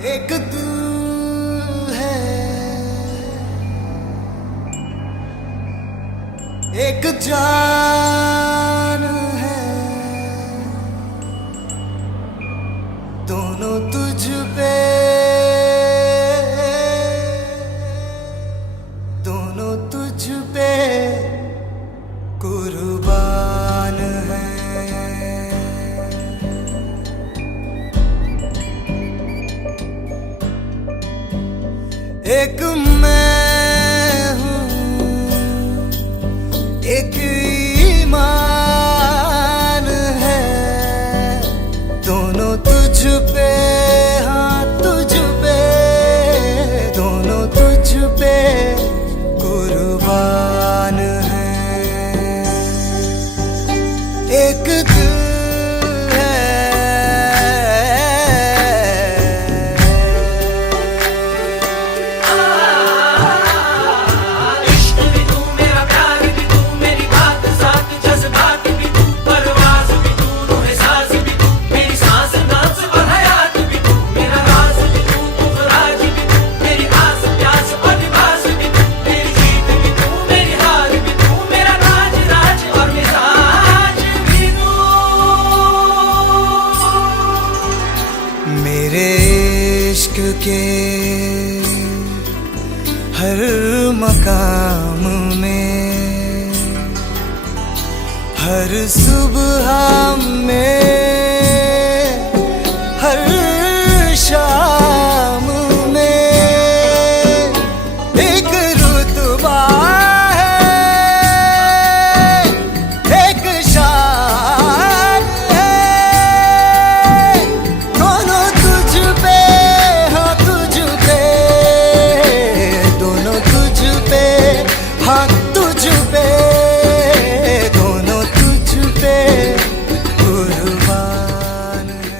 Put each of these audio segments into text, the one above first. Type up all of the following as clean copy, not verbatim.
एक तू है, एक जान है, दोनों तुझ पे, दोनों तुझ पे कुर्बान है। एक मैं हूँ, एक ईमान है, दोनों तुझ पे, हाँ तुझ पे, दोनों तुझ पे कुर्बान है। एक दिल मेरे इश्क के हर मकाम में, हर सुबह में, हर शाम में एक रुतबा है, एक शान है, दोनों तुझ पे, हाँ तुझ पे, दोनों तुझ पे, हाँ तुझ पे, दोनों तुझ पे कुर्बान है।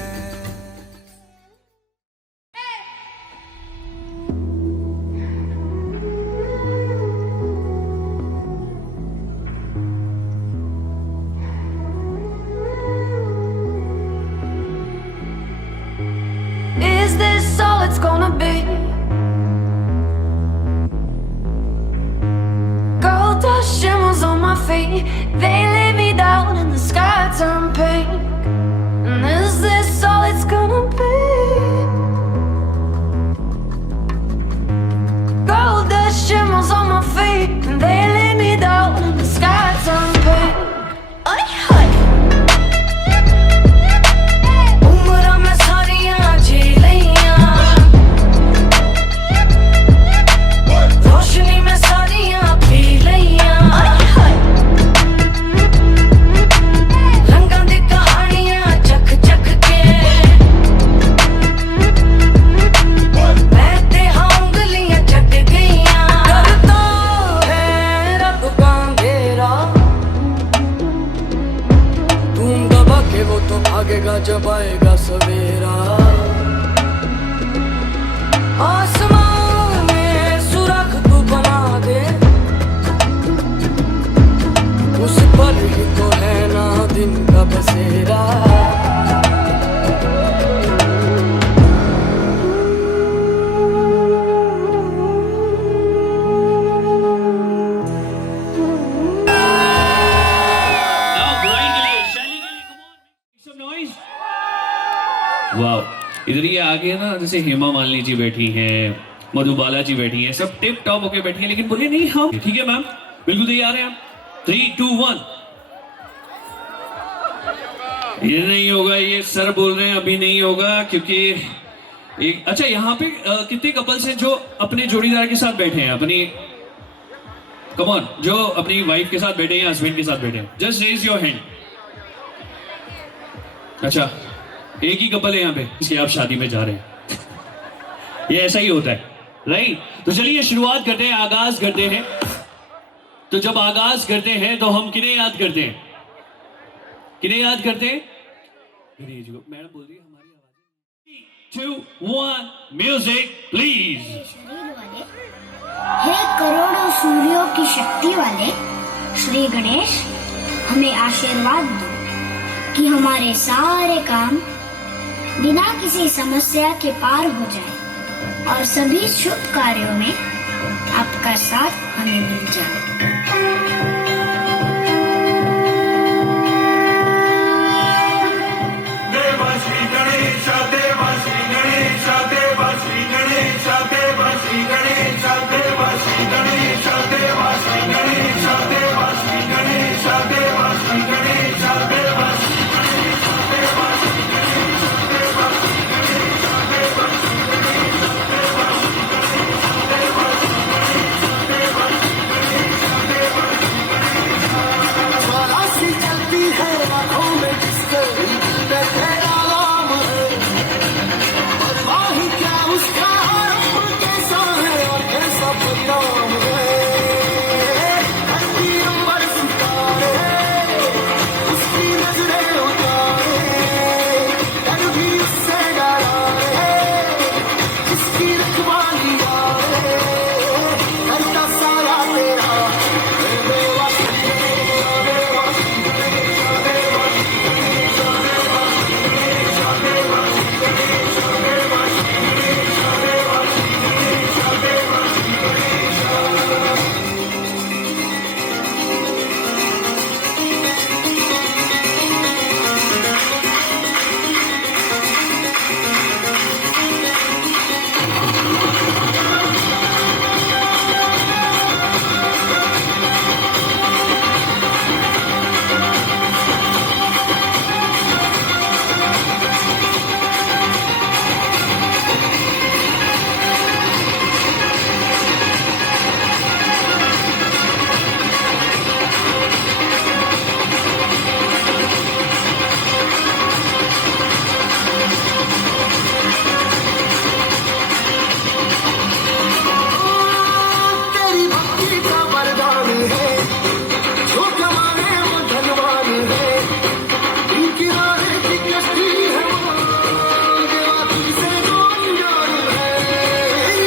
Is this all it's gonna be? Gold dust shimmers on my feet, they lay me down and the sky turned pink. And is this all it's gonna be? Gold dust shimmers on my feet, and they lay me down and the sky turned pink. Ay, ay. उम्र में सारियां झीलियां, रोशनी में सारियां P लियां, रंगां दी कहानियां चख चख के मैं ते हाँ उंगलियां चट गईयां। करता है रब का अंधेरा, तुम दबा के वो तो भागेगा जब आएगा सवेरा। आसमान में सुराख तू बना दे, उस पर ही तो है ना दिन का बसेरा। वाह, इधर ये आगे ना जैसे हेमा मालिनी जी बैठी हैं, मधुबाला जी बैठी हैं, सब टिप टॉप होके बैठी हैं, लेकिन बोले नहीं हम ठीक है मैम, बिल्कुल तैयार हैं हम। 3, 2, 1। ये नहीं होगा, ये सर बोल रहे हैं अभी नहीं होगा, क्योंकि एक अच्छा यहाँ पे कितने कपल्स हैं जो अपने जोड़ीदार के साथ बैठे हैं, अपनी कम ऑन, जो अपनी वाइफ के साथ बैठे हैं, हस्बैंड के साथ बैठे हैं, जस्ट रेज योर हैंड। अच्छा, एक ही कपल है यहाँ पे इसलिए आप शादी में जा रहे हैं। ये ऐसा ही होता है, राइट? तो चलिए शुरुआत करते हैं, आगाज करते हैं। तो जब आगाज करते हैं तो हम किन्हें याद करते हैं? किन्हें याद करते हैं? मैडम बोल रही है हमारी आवाज। 3, 2, 1 म्यूजिक प्लीज। हे करोड़ों सूर्यों की शक्ति वाले श्री गणेश, हमें आशीर्वाद दो कि हमारे सारे काम बिना किसी समस्या के पार हो जाए और सभी शुभ कार्यों में आपका साथ हमें मिल जाए। ज्वाला सी चलती है आंखों में जिसके मैं तेरा नाम है, परवाह ही क्या उसका रब कैसा है और कैसा परिणाम है। धरती अंबर सितारे उसकी नजरें उतारे, डर भी उससे डरा है जिसकी रखवाली आए, करता सारा तेरा तेरी भक्ति का वरदान है, जो कमाए वो धनवान है, इन किनारे की कश्ती है वो, देवा तुझसे जो अनजान है।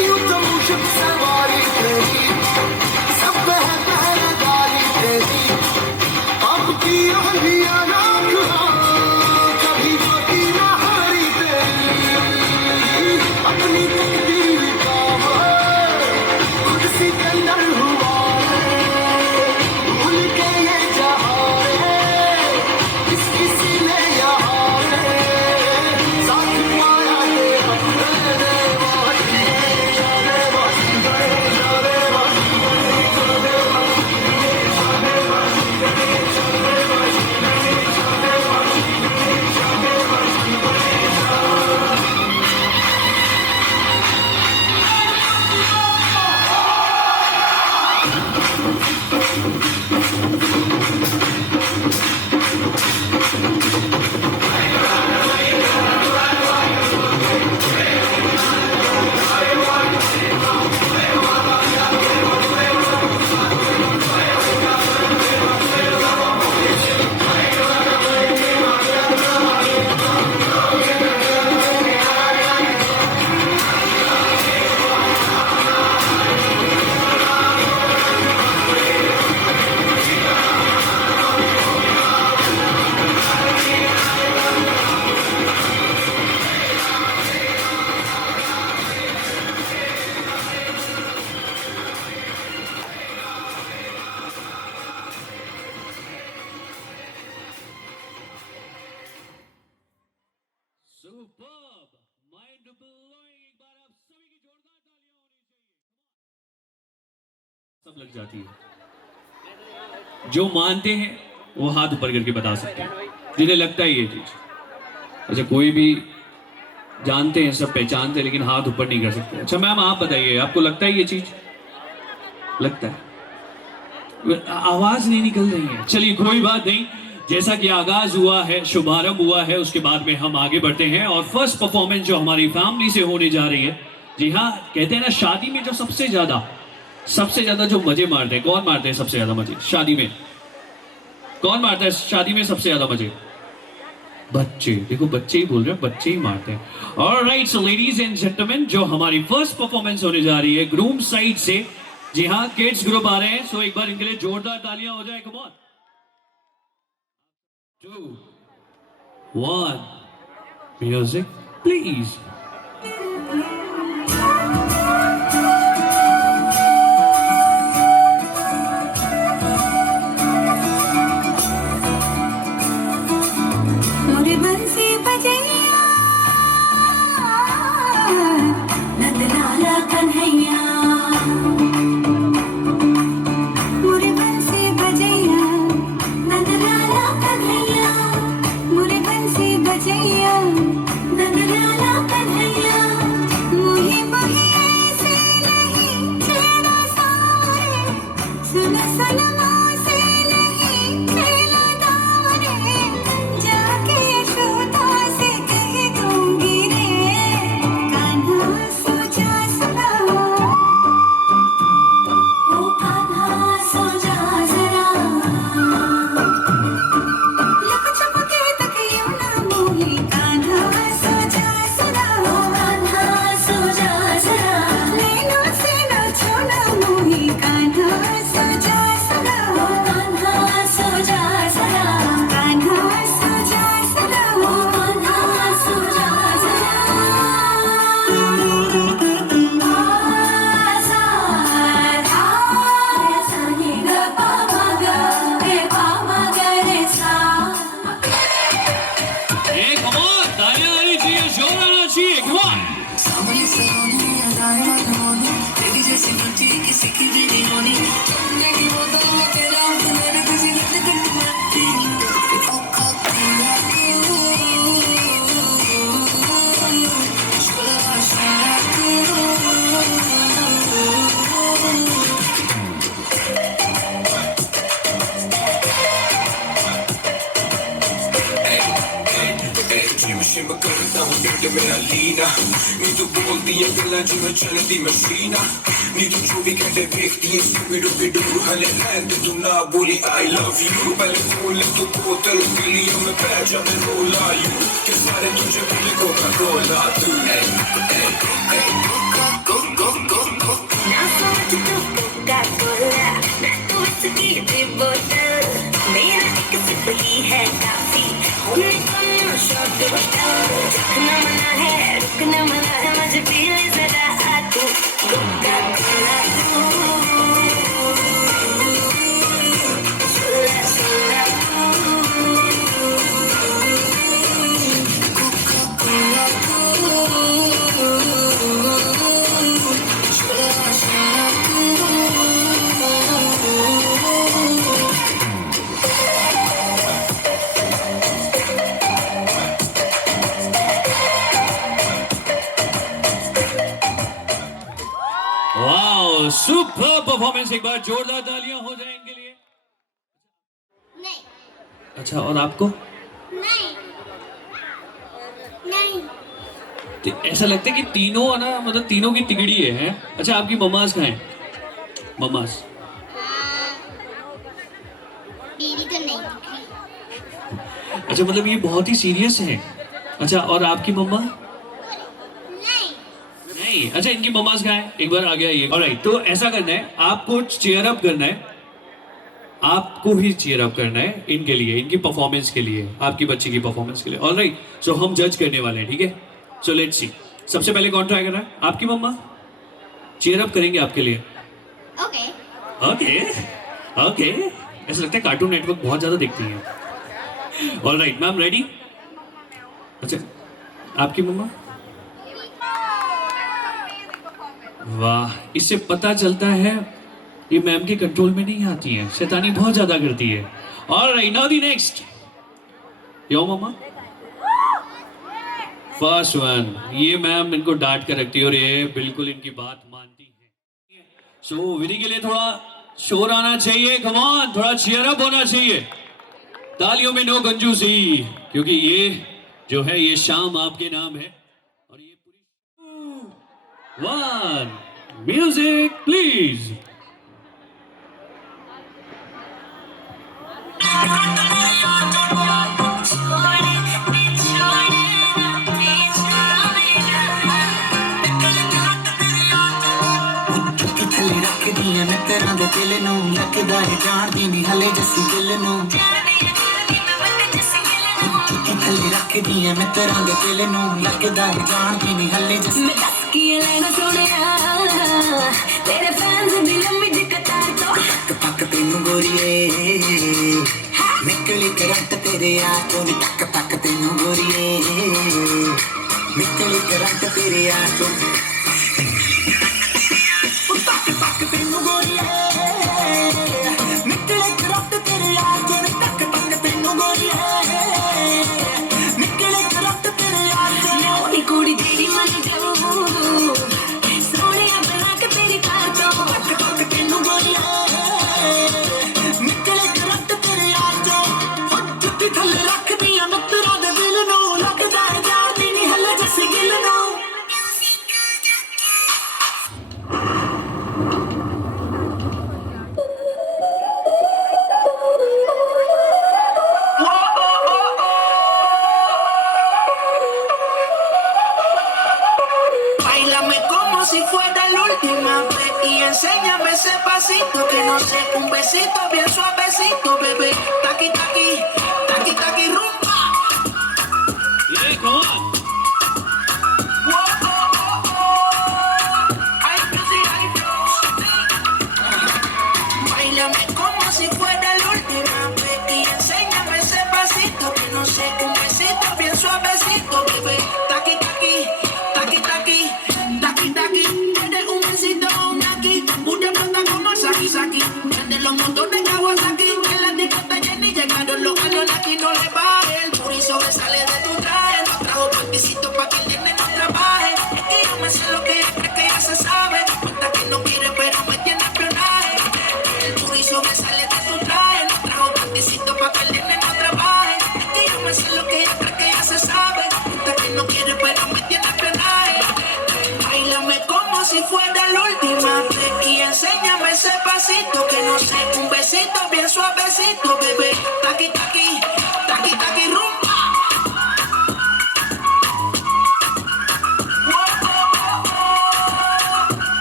यूं तो मुश्क सवारी तेरी, सब है पहरेदारी तेरी, आपकी आंधियां ना खुदा, कभी होती ना हारी तेरी, अपनी तकदीर का वो खुद सिकंदर हुआ है, भूल के ये जहां है, किसी ने यहाँ है, साथ पाया तेरा मैंने वासी, जाने वासी, जाने वासी, सुपर्ब, माइंड ब्लोइंग। एक बार आप सभी की जोरदार तालियां होनी चाहिए। सब लग जाती है। जो मानते हैं वो हाथ ऊपर करके बता सकते हैं, जिन्हें लगता है ये चीज। अच्छा, कोई भी जानते हैं, सब पहचानते हैं, लेकिन हाथ ऊपर नहीं कर सकते। अच्छा मैम, आप बताइए, आपको लगता है ये चीज? लगता है। आवाज नहीं निकल रही है। चलिए कोई बात नहीं, जैसा कि आगाज हुआ है, शुभारंभ हुआ है, उसके बाद में हम आगे बढ़ते हैं और फर्स्ट परफॉर्मेंस जो हमारी फैमिली से होने जा रही है। जी हाँ, कहते हैं ना शादी में जो सबसे ज्यादा जो मजे मारते हैं, कौन मारते हैं सबसे ज्यादा मजे शादी में? कौन मारता है शादी में सबसे ज्यादा मजे? बच्चे। देखो बच्चे ही बोल रहे हैं, बच्चे ही मारते हैं। Alright, so ladies and gentleman, जो हमारी फर्स्ट परफॉर्मेंस होने जा रही है ग्रूम साइड से, जी हाँ किड्स ग्रुप आ रहे हैं। सो एक बार इनके लिए जोरदार तालियां हो जाए। Come on, 2, 1, music please. मोरे बंसी बजैया नंदलाला कन्हैया, मोरे बंसी बजैया नंदलाला कन्हैया, मोरे बंसी बजैया नंदलाला कन्हैया। मोहे मोहे ऐसे नहीं छेड़ा सारे, सुन सुन मोसे नहीं छेड़ा दारे, जाके यशोदा से कह दूंगी रे, कान्हा सो जा सदा, ओ कान्हा सो जा जरा, लुक छुप के तकियो ना मोही, कान्हा सो जा सदा, ओ कान्हा सो जा जरा, नैनों से ना छोड़ा मोही, कान्हा सो जा सदा, ओ कान्हा सो जा जरा, कान्हा सो जा सदा, ओ कान्हा सो जा जरा। सा धा सा नि ग पा म ग रे पा म ग रे सा। ए कम ऑन, तालियां आनी चाहिए, शोर आना चाहिए, कम ऑन। सामने से होनी अदाएं मनमोनी, तेरी जैसी बच्ची किसी की भी नहीं होनी। तुमने की वो तो तेरा मेरे तुझे गट गट मारती, कोका कोला शोला शोला शिम करता हूँ दिल मेरा लीना, नी तू बोलती है गला जिमें चलती मशीना, नी तू जो भी कहते देखती है स्टूपिड विडू, हले रहन दे तू ना बोली आई लव यू, पहले बोल तू बोतल पीली मैं पैजा में रोला यू, के सारे तुझे मिले कोका कोला तू कोका कोका ना सोच तू कोका कोला, ना तू उसकी भी बोतल, मेरा एक सिप ही है काफी, होने को ना शॉट बोतल, रुकना मना है मुझे पीले जरा तू कोका कोला तू, सोला सोला वाओ, सुपर परफॉर्मेंस, एक बार जोरदार तालियां हो जाए इनके लिए। नहीं अच्छा, और आपको नहीं नहीं तो ऐसा लगता है कि तीनों है ना, मतलब तीनों की तिगड़ी है, हैं? अच्छा, आपकी मम्मास कहाँ हैं? मम्मास दीदी तो नहीं दिखी। अच्छा, मतलब ये बहुत ही सीरियस है। अच्छा, और आपकी मम्मा? नहीं नहीं। अच्छा, इनकी मम्मास कहाँ है? एक बार आ गया ये। ऑलराइट, तो ऐसा करना है, आपको चीयर अप करना है, आपको ही चीयर अप करना है इनके लिए, इनकी परफॉर्मेंस के लिए, आपकी बच्ची की परफॉर्मेंस के लिए। ऑलराइट, सो हम जज करने वाले हैं, ठीक है? सो लेट्स सी, सबसे पहले कौन ट्राई कर रहा है? आपकी मम्मा चीयर अप करेंगे आपके लिए। ओके ओके ओके, ऐसा लगता है कार्टून नेटवर्क बहुत ज्यादा देखती है। Alright ma'am, ready? अच्छा, आपकी मम्मा? वाह, इससे पता चलता है ये मैम के कंट्रोल में नहीं आती है, शैतानी बहुत ज्यादा करती है। Alright, now the next, yo mama. First one, ये मैम इनको डांट कर रखती है और ये बिल्कुल इनकी बात मानती है। सो विनी के लिए थोड़ा शोर आना चाहिए, कम ऑन, थोड़ा चीयर अप होना चाहिए, तालियों में नो कंजूसी, क्योंकि ये जो है ये शाम आपके नाम है। और ये पूरी वन, म्यूजिक प्लीज। थले रख दिया मैं तेरा दे दिल नू, लकदा है जान दी नहीं हले जसी दिल नू, चुकी थल्ले रख दिए मित्रां दे दिल नूं लगदा है जान भी नहीं हल्ले जिस मैं दस की लेना सोनिया तेरे फैंस दी लंबी दी कतार तो पक पक तेनू गोरिए निकली करंट तेरे आंखों में पक पक तेनू गोरिए निकली करंट तेरे आंखों में पक पक तेनू गोरिए निकली करंट तेरे आंखों में पक पक तेनू गोरिए निकली करंट तेरे आंखों में ओनी कुड़ी तेरी मन जाओ सोनिया बना के तेरी कार तो पक पक तेनू गोरिए निकली करंट तेरे आंखों में जुत्ती थल्ले रख दिया मित्रां दे दिल नूं लगदा है जान भी नहीं हल्ले जिस गिल नूं Báilame como si fuera la última vez y enséñame ese pasito que no sé, un besito bien suavecito, bebé. Taqui taqui, taqui taqui rumba. Yeah, come on. Ay, Dios, ay, Dios. Báilame como si fuera la última vez y enséñame ese pasito que no sé, un besito bien suavecito, bebé. Taqui taqui, taqui taqui, taqui taqui. Tienes un besito aquí, una planta como Saki Saki. Prende los motores Kawasaki, en la discoteca Jenny llegaron los Anunnaki, no le baje, el puri sobresale de tu traje. No trajo pantisito pa' que el nene no trabaje. Es que yo me sé lo que ella cree que ya se sabe. Cuenta que no quiere pero me tiene espionaje. El puri sobresale de tu traje. No trajo pantisito pa' que el nene no trabaje. Es que yo me sé lo que ella cree que ya se sabe. Cuenta que no quiere pero me tiene espionaje. Báilame como si fuera la última vez y enséñame ese pasito que no sé, un besito bien suavecito, bebé. Taqui taqui, taqui taqui rumba.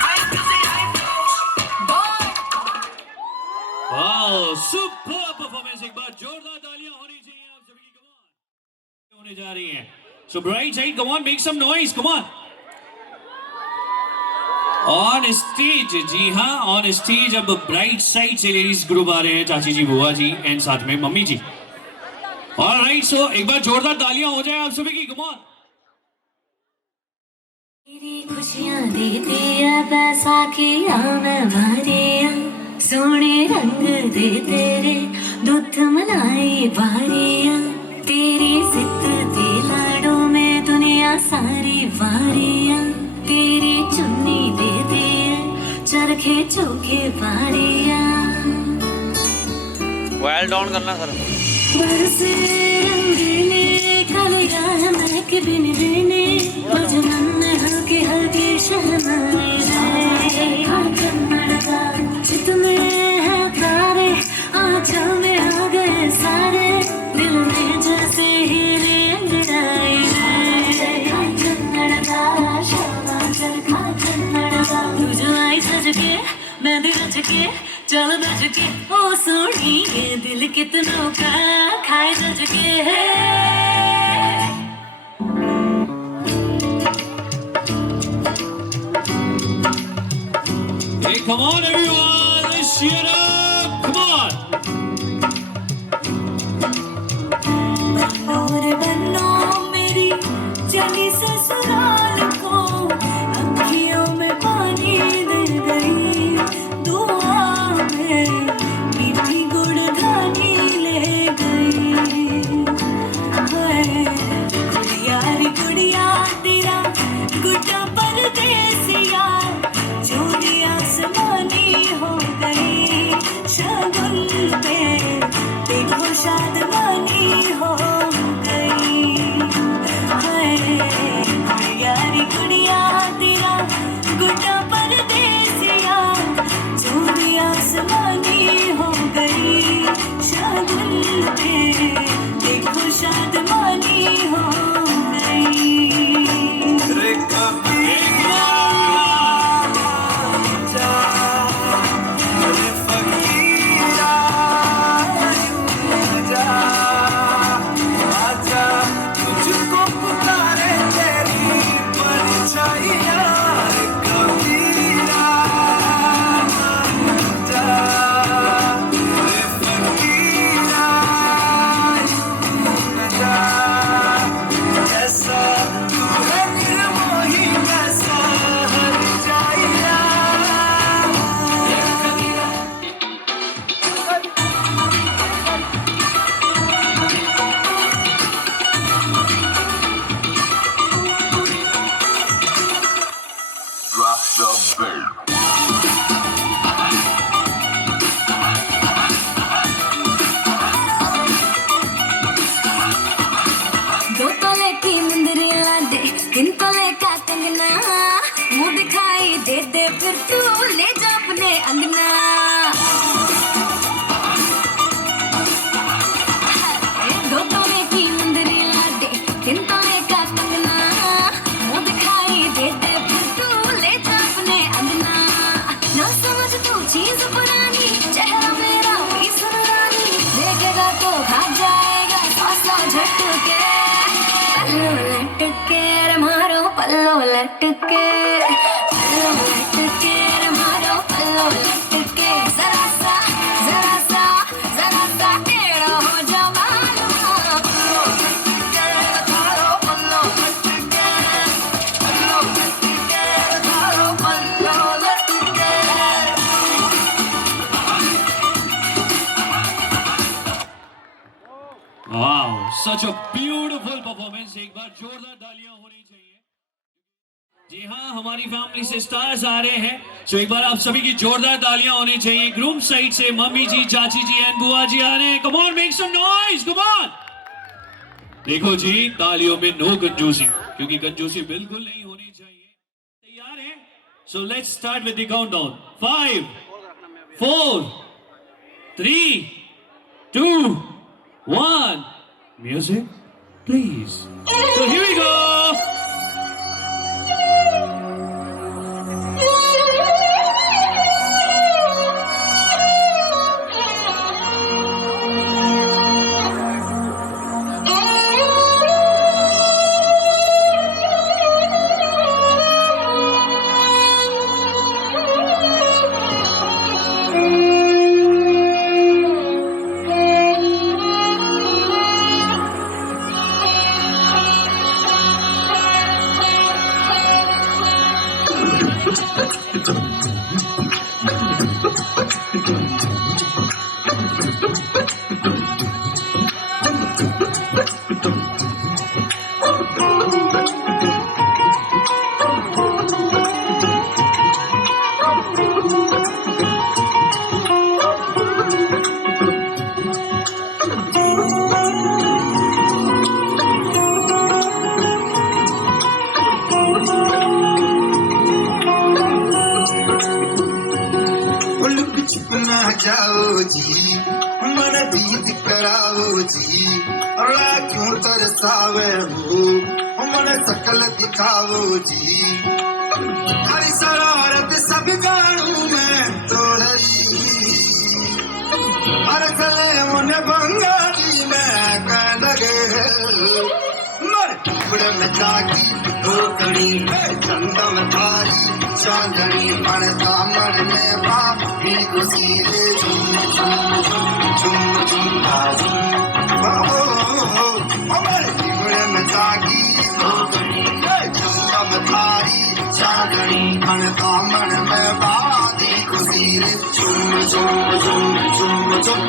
Ay, Dios, ay, Dios. Wow, superb performance. एक बार जोरदार तालियां होनी चाहिए आप सभी की. Come on. होने जा रही हैं. So bright side, come on, make some noise. Come on. On stage, जी हाँ, ऑन स्टेज अब ब्राइट साइड से लेडीज ग्रुप आ रहे हैं. चाची जी, बुआ जी एंड साथ में मम्मी जी. ऑलराइट, सो एक बार जोरदार तालियां हो जाए आप सभी की. Come on. तेरी खुशियां दे दिया बैसाखिया मैं मारिया सोने रंग दे तेरे दुध मलाई बारिया तेरी जिद दे लाडों में दुनिया सारी वारिया तेरी चुन्नी दे दिए चरखे चौके बारिया वाइल्ड डाउन करना सर. बरसे रंगीले कलियां है महक बिन बिने मजनून हल्के हल्के शहनाई चित में है तारे आंचल में आ गए सारे दिल में जैसे हीरे अंगड़ाई तू जो आई सज के मैं दिल के चल बज के ओ सोनी ये दिल कितनों का खाए सज के है. Hey, come on everyone, let's cheer it up. Come on. और बनो मेरी चली ससुराल को अखियों में पानी दे गई दुआ में मीठी गुड़गानी ले गई यारी गुड़िया तेरा गुड्डा परदेसिया चोरी आसमानी लटके मारो पल्लो लटके जरा सा टेढ़ा हो जा मारो पल्लो लटके मारो पल्लो लटके मारो पल्लो लटके wow, such a beautiful performance. एक बार जोरदार तालियां होनी चाहिए। जी हाँ, हमारी फैमिली से स्टार्स आ रहे हैं, तो एक बार आप सभी की जोरदार तालियां होनी चाहिए। ग्रूम साइड से मम्मी जी, चाची जी एंड बुआ जी आ रहे हैं। Come on, make some noise, come on. देखो जी, तालियों में नो कंजूसी, क्योंकि कंजूसी बिल्कुल नहीं होनी चाहिए। तैयार हैं? So let's start with the countdown. 5 4 3 2 1, music, please. So here we go. जाओ जी मन बीत कराओ जी अड़ा क्यों तरसावे हो मन सकल दिखाओ जी हरी शरारत सब जानू मैं तोड़ई हर गले मन बंगाली में कह लगे मर टुकड़े में जागी धोकड़ी चंदन थारी चांदनी मन दामन में बापी खुशी रे झुम झुम झुम झुम झुम मर टुकड़े में जागी धोकड़ी चंदन थारी चांदनी मन दामन में बापी खुशी रे झुम झुम झुम झुम झुम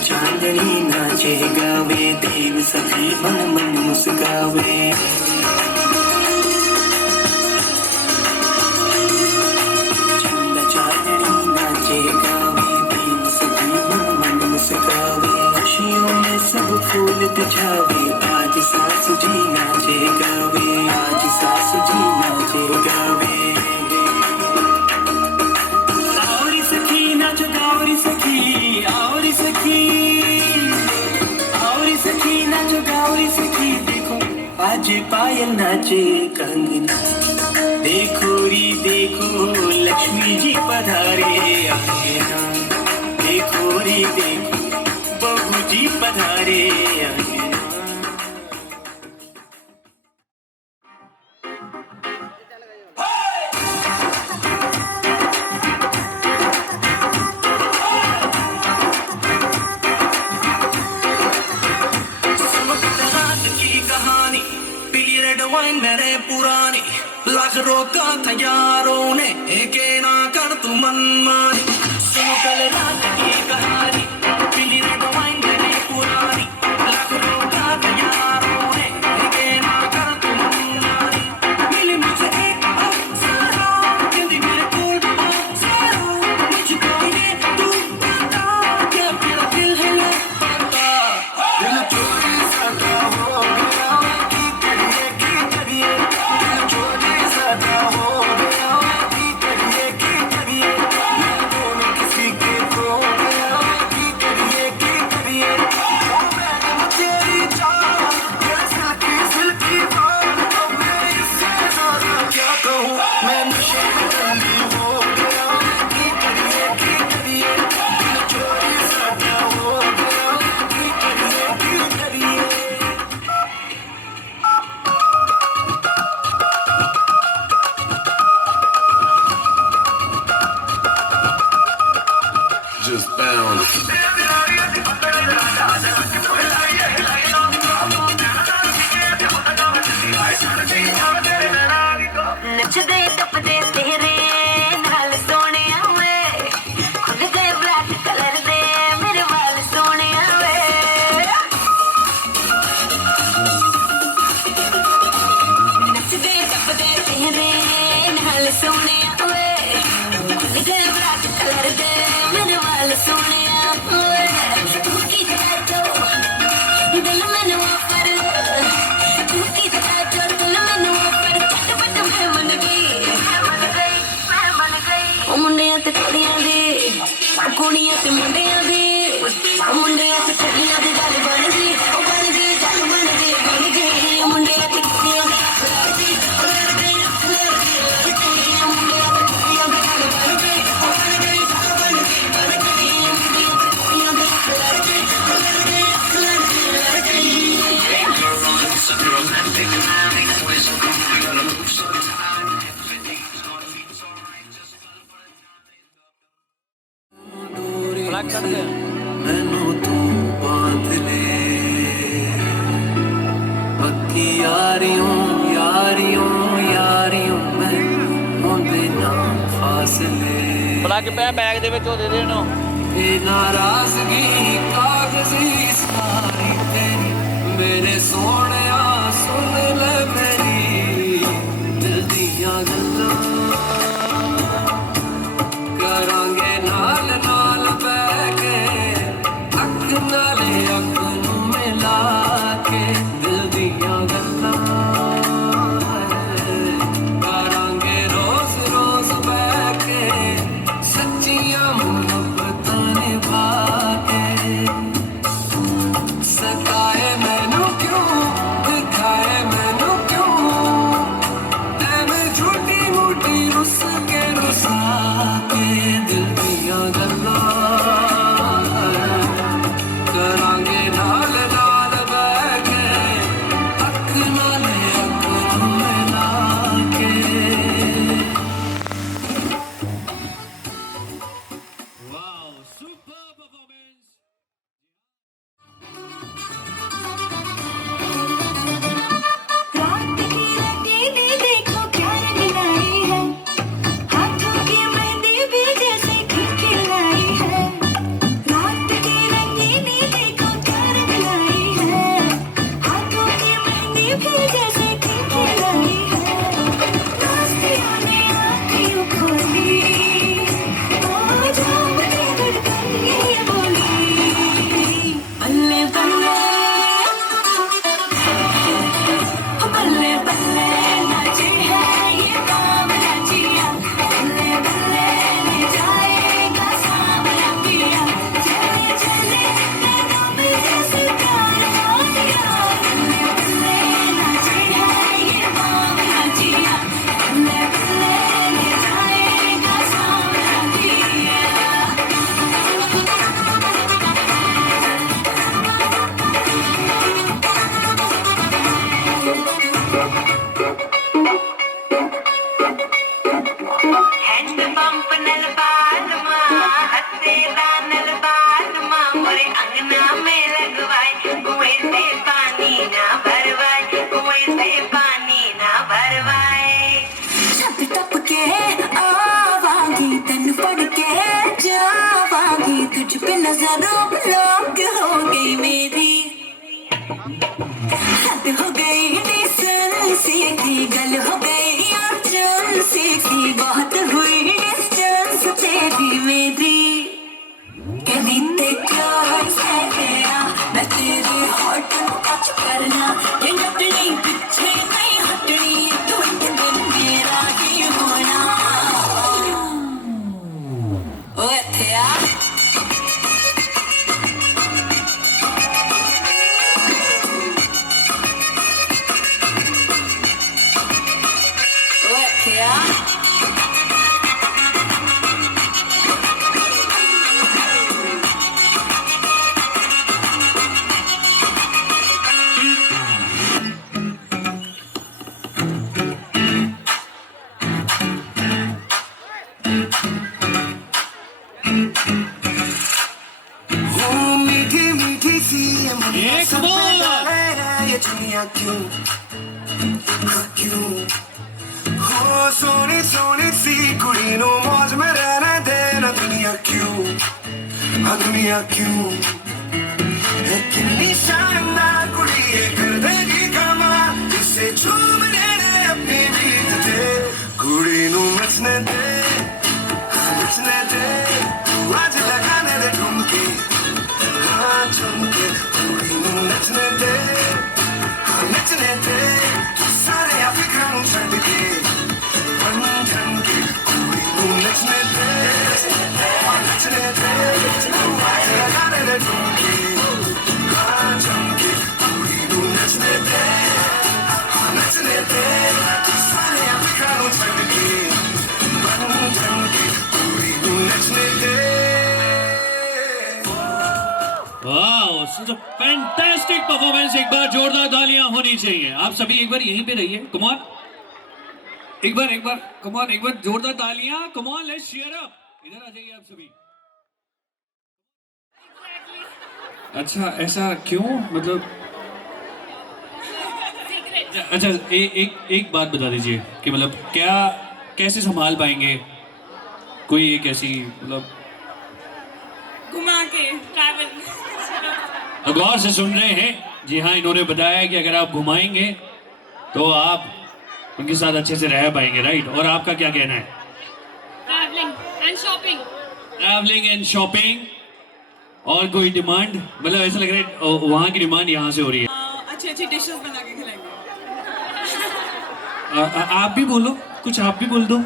चांदनी नाचे गावे देव सखी मन मन मुस्कावे चंदा चांदनी नाचे गावे देव सखी मन मन मुस्कावे खुशियों में सब फूल बिछावे आज सासु जी नाचे गावे आज सासु जी नाचे गावे गौरी सखी नाच गौरी सखी और सखी नाचो गौरी सखी देखो आज पायल नाचे कंगना देखो री देखो लक्ष्मी जी पधारे अंगना देखो री देखो बहू जी पधारे अंगना मेरे पुरानी लाख रोका था यारों ने एक ना कर तू मनमानी सुनो कल रात की कहानी पीली रेड वाइन मेरे पुरानी लाख रोका था यारों ने एक ना कर तू मनमानी मिली मुझे एक अप्सरा जिंदगी में कोई अप्सरा मुझको ये तू बता क्या मेरा दिल है लापता दिल चोरी सका हो प्लग पे बैग दे विच ओ दे दे इहनूं ये नाराजगी कागजी सारी तेरी मेरे सोने सुन ले मेरी दिल दियां गल्लां करांगे नाल नाल बैठ के अख नाले अख नूं मिला के दिल दियां गल्लां करांगे रोज रोज बैठ के सच्चियां मोहब्बतां निभा के सताए मैनू क्यों दिखाए मैनू क्यों ऐवें झूठी मूठी रुस के रुसा के दिल दियां गल्लां करांगे नाल नाल बैठ के अख नाले अख नूं मिला के वाओ सुपर परफॉर्मेंस रात की रंगीनी देखो क्या रंग लाई है हाथों की मेहंदी भी जैसे खिलखिलाई है रात की रंगीनी देखो क्या रंग लाई है हाथों की मेहंदी भी जैसे खिलखिलाई है दोस्तियों ने आँखें खोली ओ जाम के धड़कन ये बोली बल्ले बल्ले बल्ले बल्ले नाचे है ये बावला जिया बल्ले बल्ले ले जाएगा सांवला पिया चले चले नैनों में जैसे प्यार हो दिया बल्ले बल्ले नाचे है ये बावला जिया बल्ले बल्ले ले जाएगा सांवला पिया हैंड पंप नल बालमा हत्ते दानल बालमा मोरे अंगना में लगवाए कुएं से पानी ना भरवाए कुएं से पानी ना भरवाए छत टप के आवांगी तन पड़ के जावांगी तुझ पे नजरों लॉक हो गई मेरी हद हो गई डिस्टेंस की गल हो गई आंचल की बहुत हुई डिस्टेंस तेरी मेरी कभी ते प्यार से गया मैं तेरे हॉट टच करना ये नटनी पीछे नहीं हटनी तू एक दिन मेरा ही होना ओ इत्थे आ ओ इत्थे आ मीठी मीठी सी ये कमाल ये दुनिया क्यों क्यों हो सोनी सोनी सी कुड़ी नो मौज में रहने देना दुनिया क्यों हाँ दुनिया क्यों है कितनी शानदार कुड़ी ये कर देगी कमाल जिसे झूम लेने अपनी बीत दे कुड़ी नो मचने दे हाँ मचने दे तू आज लगाने दे ठुमके हाँ ठुमके कुड़ी नो नचने दे हाँ नचने दे सारे अफिक्र नु छड़ के बन ठनके कुड़ी नु नचने दे हाँ नचने दे तू आज लगाने दे ठुमके हाँ ठुमके कुड़ी नु नचने दे हाँ नचने दे सारे अफिक्र नु छड़ के बन ठनके कुड़ी नु नचने दे wow such a fantastic performance एक बार जोरदार तालियां होनी चाहिए आप सभी एक बार यहीं पे रहिए कम ऑन एक बार कम ऑन एक बार जोरदार तालियां come on let's cheer up इधर आ जाइए आप सभी अच्छा ऐसा क्यों मतलब अच्छा एक बात बता दीजिए कि मतलब क्या कैसे संभाल पाएंगे कोई एक ऐसी मतलब घुमा के ट्रैवल। तो गौर से सुन रहे हैं। जी हाँ, इन्होंने बताया कि अगर आप घुमाएंगे तो आप उनके साथ अच्छे से रह पाएंगे, राइट? और आपका क्या कहना है? Travelling and shopping. Travelling and shopping. और कोई डिमांड? मतलब ऐसा लग रहा है वहाँ की डिमांड यहाँ से हो रही है। अच्छी अच्छी डिशेस बना के खिलाएंगे। आप भी बोलो कुछ, आप भी बोल दो।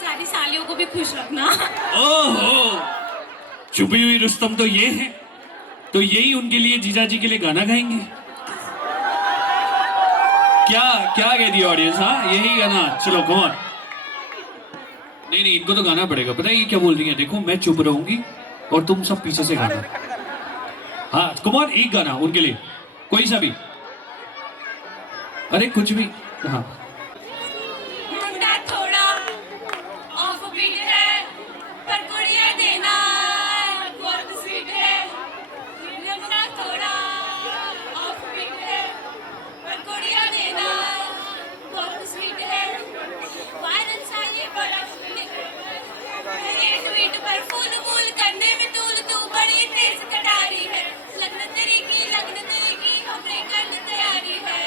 सारी सालियों को भी खुश रखना। ओहो, छुपी हुई रुस्तम तो ये है। तो यही उनके लिए, जीजा जी के लिए गाना गाएंगे क्या? क्या कह दिया ऑडियंस? हाँ, यही गाना। चलो कौन? नहीं नहीं, इनको तो गाना पड़ेगा। पता है ये क्या बोल रही है? देखो, मैं चुप रहूंगी और तुम सब पीछे से गाना। हाँ कौन? एक गाना उनके लिए, कोई सा भी। अरे कुछ भी। हाँ, मुंडा थोड़ा ऑफ बीट है पर कुड़िया देना बहुत स्वीट है। मुंडा थोड़ा ऑफ बीट है पर कुड़िया देना बहुत स्वीट है। वायरल सा ये बड़ा ये ट्वीट पर फूल मूल करने में तूल तू बड़ी तेज कटारी है। लगन तेरी की हमने कर तैयारी है।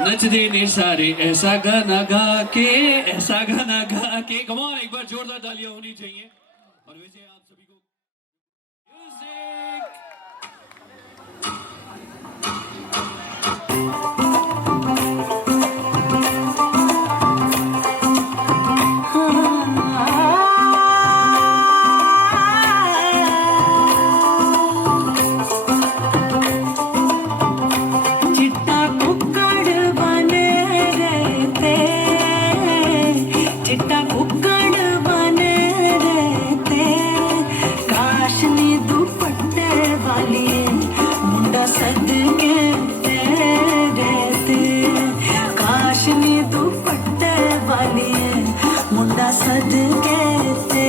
नच देने सारे ऐसा गाना गा के, ऐसा गाना गा के। कम ऑन, एक बार जोरदार तालियां होनी चाहिए। और वैसे आप सभी को म्यूजिक। चिट्टा कुक्कड़ बने रहते, चिट्टा कुक्कड़ बने रहते। काशनी दुपट्टे वाली मुंडा सदके रहते। काशनी दुपट्टे वाली मुंडा सदके रहते।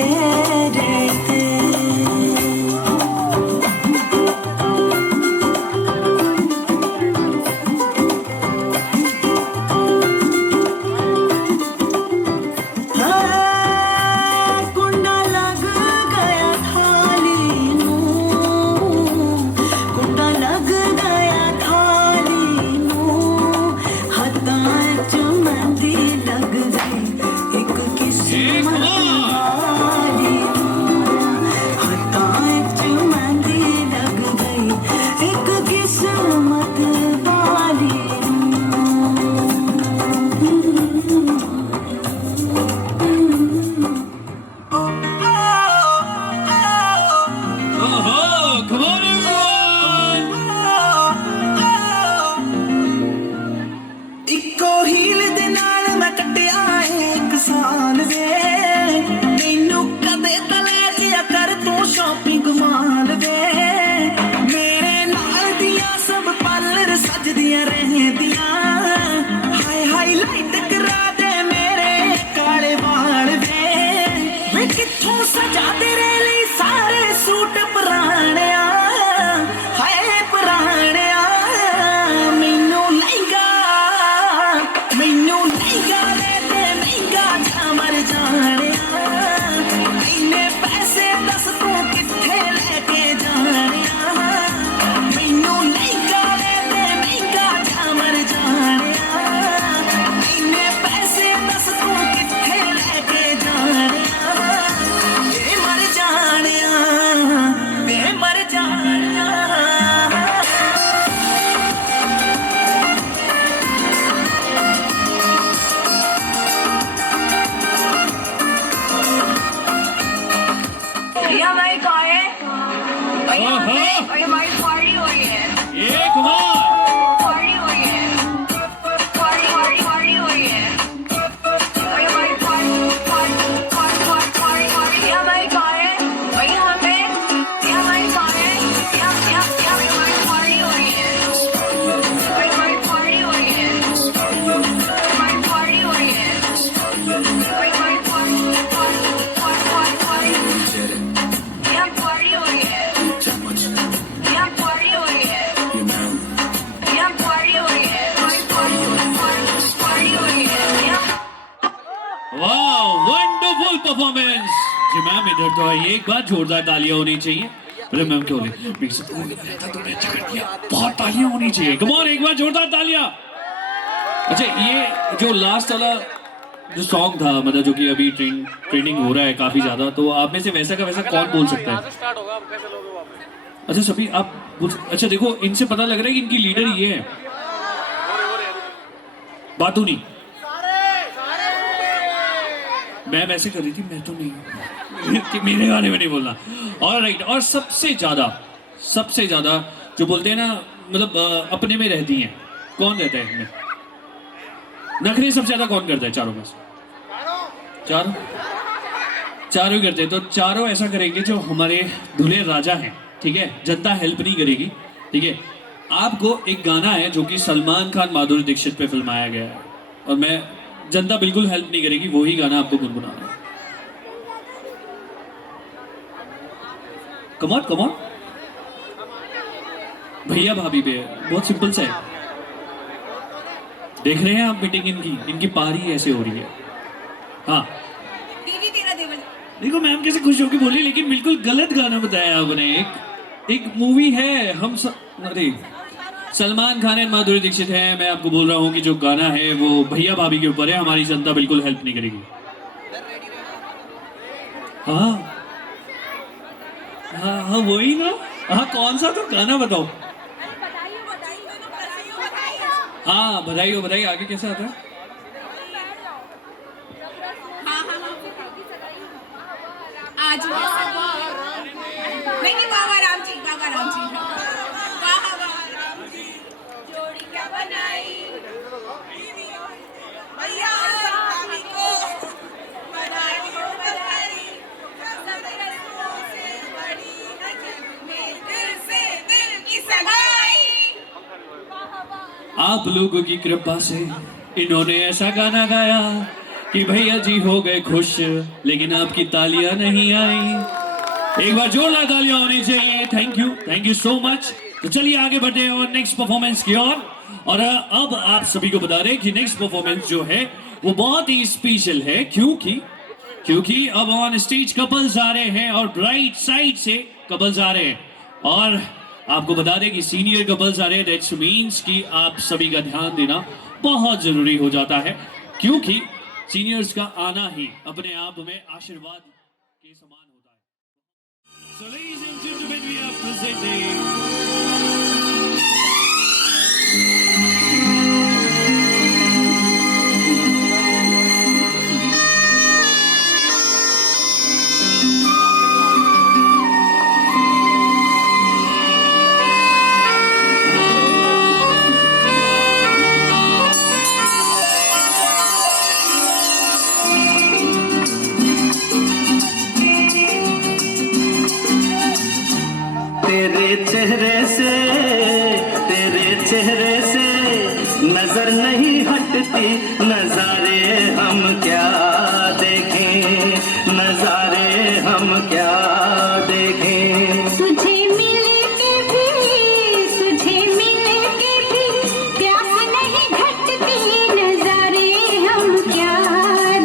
कुंडा लग गया थाली नूं, कुंडा लग गया थाली नूं। हत्थां च मेहंदी लग गई एक किस्मत वाली नूं। हत्थां च मेहंदी लग गई एक किस्मत वाली ओहो, come on everyone! इको हील दे नाल मैं कट्टिया एक साल वे। Beautiful performance. जी मैम इधर तो आइए, एक बार जोरदार तालियां होनी चाहिए। अरे मैम क्यों ले तुमने अच्छा कर दिया, बहुत तालियां होनी चाहिए। कम ऑन, एक बार जोरदार तालियां। अच्छा ये जो लास्ट वाला जो सॉन्ग था, मतलब जो कि अभी ट्रेंडिंग हो रहा है काफी ज्यादा, तो आप में से वैसा का वैसा कौन बोल सकता है? अच्छा सभी आप अच्छा देखो, इनसे पता लग रहा है कि इनकी लीडर ये है बातूनी। मैम ऐसे कर रही थी, मैं तो नहीं कि मेरे गाने में नहीं बोलना। और राइट, और सबसे ज्यादा जो बोलते हैं ना, मतलब अपने में रहती हैं, कौन रहता है इनमें? नखरे सबसे ज्यादा कौन करता है चारों में से? चारों ही करते हैं। तो चारों ऐसा करेंगे, जो हमारे दूल्हे राजा हैं, ठीक है, जनता हेल्प नहीं करेगी, ठीक है। आपको एक गाना है जो कि सलमान खान माधुरी दीक्षित पे फिल्माया गया है, और मैं जनता बिल्कुल हेल्प नहीं करेगी, वही गाना आपको गुनगुनाना है। कम ऑन भैया भाभी पे, बहुत सिंपल सा है। देख रहे हैं आप मीटिंग इनकी पारी ऐसे हो रही है। हाँ दीदी तेरा देवर। देखो मैम कैसे खुश होकर बोली, लेकिन बिल्कुल गलत गाना बताया आपने। एक मूवी है हम अरे सलमान खान और माधुरी दीक्षित है। मैं आपको बोल रहा हूँ कि जो गाना है वो भैया भाभी के ऊपर है। हमारी जनता बिल्कुल हेल्प नहीं करेगी। हाँ वही ना। हाँ कौन सा तो गाना बताओ। हाँ बधाई हो बधाई, आगे कैसा आता है? आज नहीं बाबा राम जी जोड़ी क्या बनाई भैया भाभी को बधाई हो बधाई, कसम रसूल से बड़ी न जग में, दिल से दिल की सगाई। आप लोगों की कृपा से इन्होंने ऐसा गाना गाया कि भैया जी हो गए खुश, लेकिन आपकी तालियां नहीं आई। एक बार जोरदार तालियां होनी चाहिए। Thank you so much. तो चलिए आगे बढ़ते हैं और नेक्स्ट परफॉर्मेंस की ओर। और अब आप सभी को बता दें कि नेक्स्ट परफॉर्मेंस जो है वो बहुत ही स्पेशल है, क्योंकि अब ऑन स्टेज कपल्स आ रहे हैं और ब्राइट साइड से कपल्स आ रहे हैं। और आपको बता दें कि सीनियर कपल्स आ रहे हैं। दैट्स मीन्स कि आप सभी का ध्यान देना बहुत जरूरी हो जाता है, क्योंकि सीनियर्स का आना ही अपने आप में आशीर्वाद के समान होता है। So ladies and gentlemen, we are presenting चेहरे से नजर नहीं हटती, नजारे हम क्या देखें, नजारे हम क्या देखें। तुझे मिले के भी प्यास नहीं घटती, नजारे हम क्या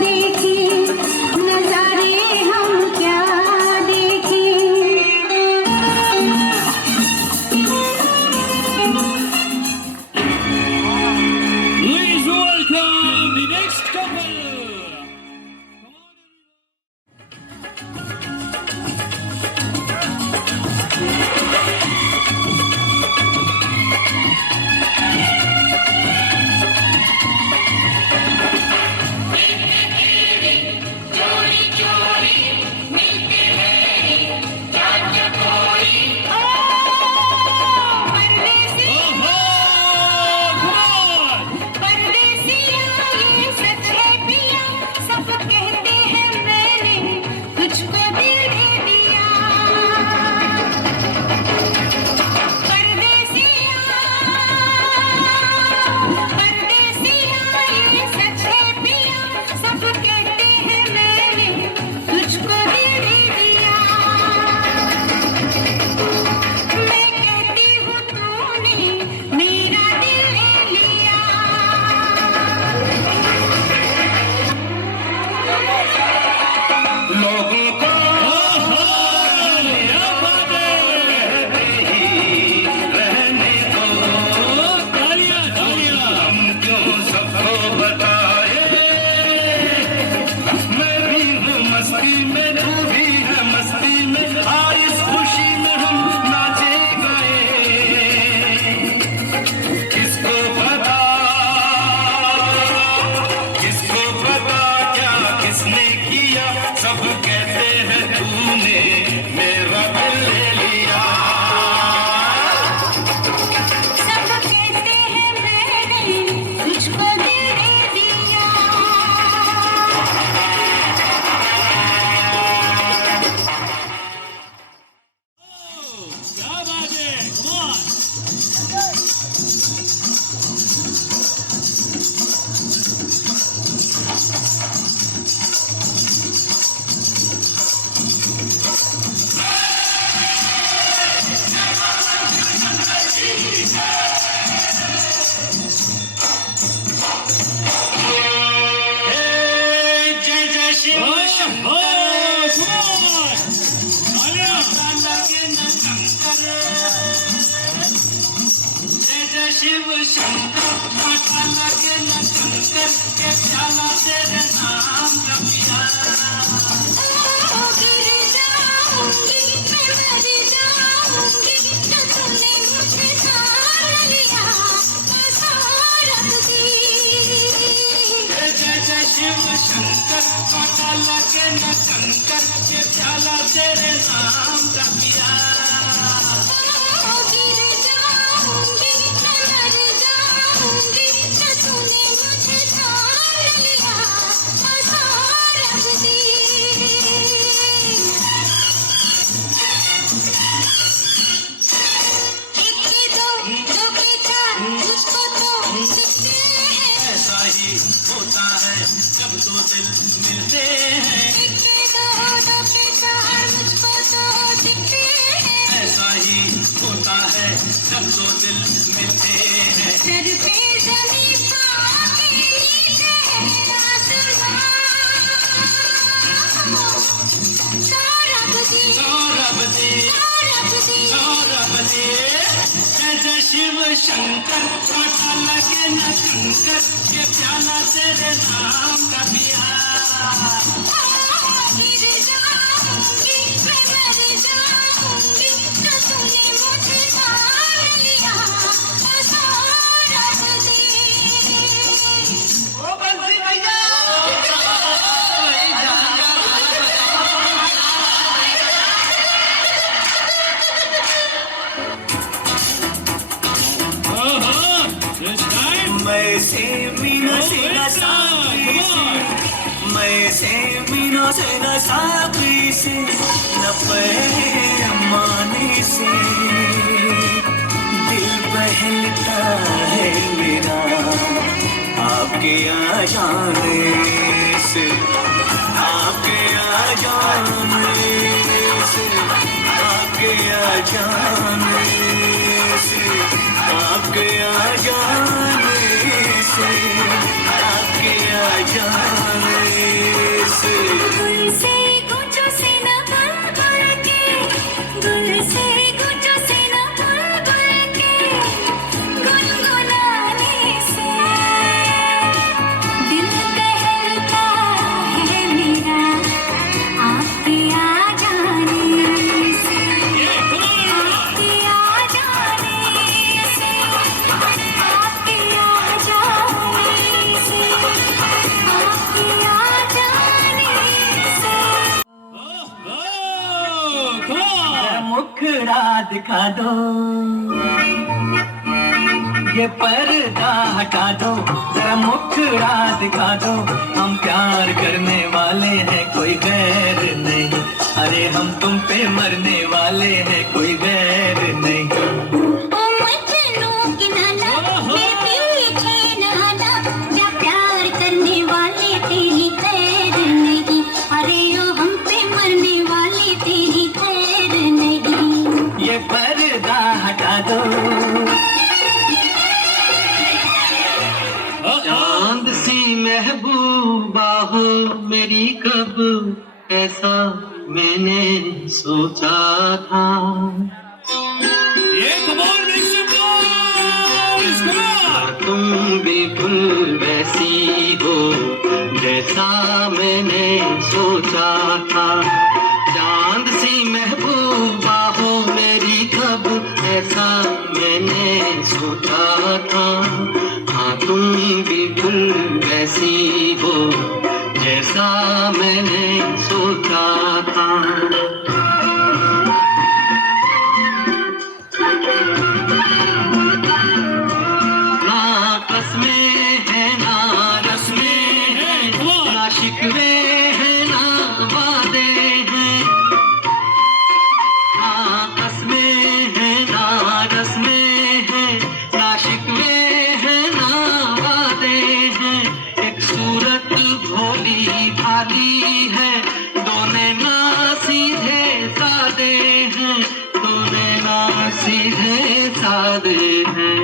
देखें, नजारे हम क्या देखें। Please welcome लोगों को क्या बात है! रहने दो, तालियां, तालियां! हम क्यों सबको बताए, मैं भी हूँ मस्ती में, तू भी है मस्ती में, और इस खुशी में हम नाचे गए। किसको पता क्या किसने किया, सब कहते हैं तूने मेरा दिल ले लिया। सब कहते हैं मैंने तुझको दिल दे दिया। क्या बात है! Come on! जय जय Shiv Oh, Shankar, come on! तालियां! लगे न शंकर, जय जय शिव शंकर, माता लगे न शंकर, के प्याला तेरे नाम का पिया। ओ गिर जाऊंगी मैं मर जाऊंगी, जो तूने मुझे जान लिया सारब दी। जय जय शिव शंकर, माता लगे न शंकर, के प्याला तेरे नाम का पिया। ओ गिर जाऊंगी मैं मर जाऊंगी, जो तूने मुझे जान लिया सारब दी। एक दो दो के चार मुझको तो दिखते हैं। ऐसा ही होता है जब दो दिल मिलते हैं, एक दो दो के चार मुझको तो दिखते हैं। ऐसा ही होता है जब दो दिल मिलते हैं। सर पे ज़मीं पाँव के नीचे है आसमां। सारब दी, सौरभ दे, सारब दी। सौरभ दे, जय जय शिव शंकर, माता लगे न शंकर, ये प्याला तेरे नाम का पिया। गिर जाऊंगी मैं मर जाऊंगी, जो तूने मुझे जान लिया सारब दी। ओ बंसी भैया, This time! मैं से मीना से न साकी से, मैं से मीना से न साकी से, न पैमाने से दिल बहलता है मेरा आपके आ जाने से, आपके आ जाने से, आपके आ जाने से, आपके आ जाने से, आपके आ जाने से। गुल से गुजो से न बुलबुल के, गुल से गुजो से न बुलबुल के, गुनगुनाने से दिल बहलता है मेरा आपके आ जाने से, आपके आ जाने से, आपके आ जाने से, आपके आ जाने से। Oh, come on! मुखड़ा दिखा दो, ये पर्दा हटा दो, जरा मुखड़ा दिखा दो, हम प्यार करने वाले हैं कोई गैर नहीं, अरे हम तुम पे मरने वाले हैं कोई गैर नहीं। ओ मजनू की नाना मेरे पीछे न आना, क्या प्यार करने वाले तेरी खैर नहीं, अरे ओ हम पे मरने वाले तेरी खैर नहीं। ये पर्दा हटा दो, चांद सी महबूबा हो मेरी कब जैसा मैंने सोचा था। ये कमाल make some noise, come on! तुम बिल्कुल वैसी हो जैसा मैंने सोचा था। चांद सी महबूबा हो मेरी कब ऐसा मैंने सोचा था। हाँ तुम बिल्कुल वैसी हो जैसा मैंने सोचा था। ना कसमें है ना रस्में हैं, ना शिकवे हैं ना वादे हैं। ना कसमें है ना रस्में हैं, ना शिकवे हैं ना वादे हैं। एक सूरत भोली भाली है, दोने ना सीधे सादे हैं, दोने ना सीधे सादे हैं।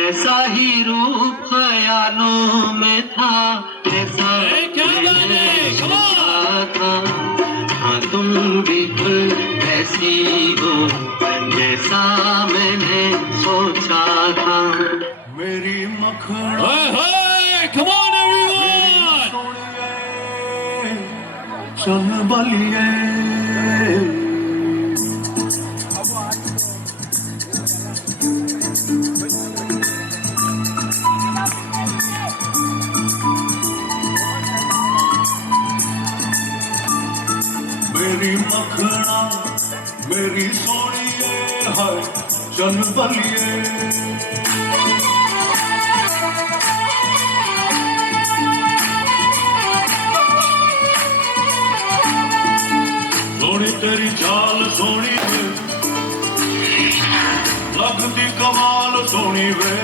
ऐसा ही रूप ख्यालों में था, ऐसा क्या बात है, मैंने come on! सोचा था। हाँ तुम बिल्कुल ऐसी हो जैसा मैंने सोचा था। मेरी मखना Hey, hey, come on everyone! सोनिए चल बलिए मेरी मखना मेरी सोनिए है चल बलिए सोनी तेरी चाल सोनी वे लगती कमाल सोनी वे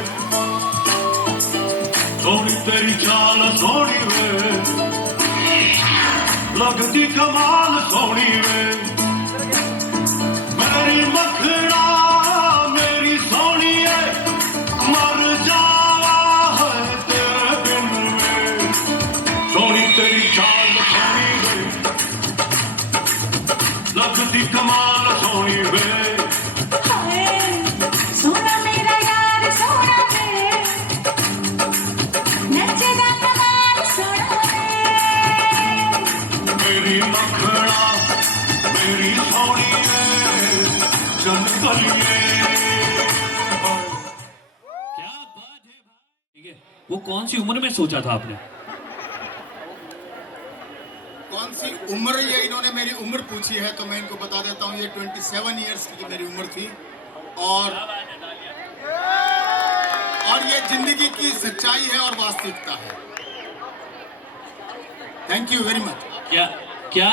सोनी तेरी चाल सोनी वे लगती कमाल सोनी वे मेरी मखना मेरी सोनी है मर जावा है तेरे बिन में सोनी तेरी चाल सोनी वे लगती कमाल सोनी वे हाय सोना मेरा यार सोना वे नचदा कमाल सोना वे मेरी मखना मेरी सोनी है चल बलिए क्या बात है भाई, ठीक है। वो कौन सी उम्र में सोचा था आपने? कौन सी उम्र ये इन्होंने मेरी उम्र पूछी है तो मैं इनको बता देता हूँ ये 27 इयर्स की मेरी उम्र थी और ये जिंदगी की सच्चाई है और वास्तविकता है। Thank you very much. क्या क्या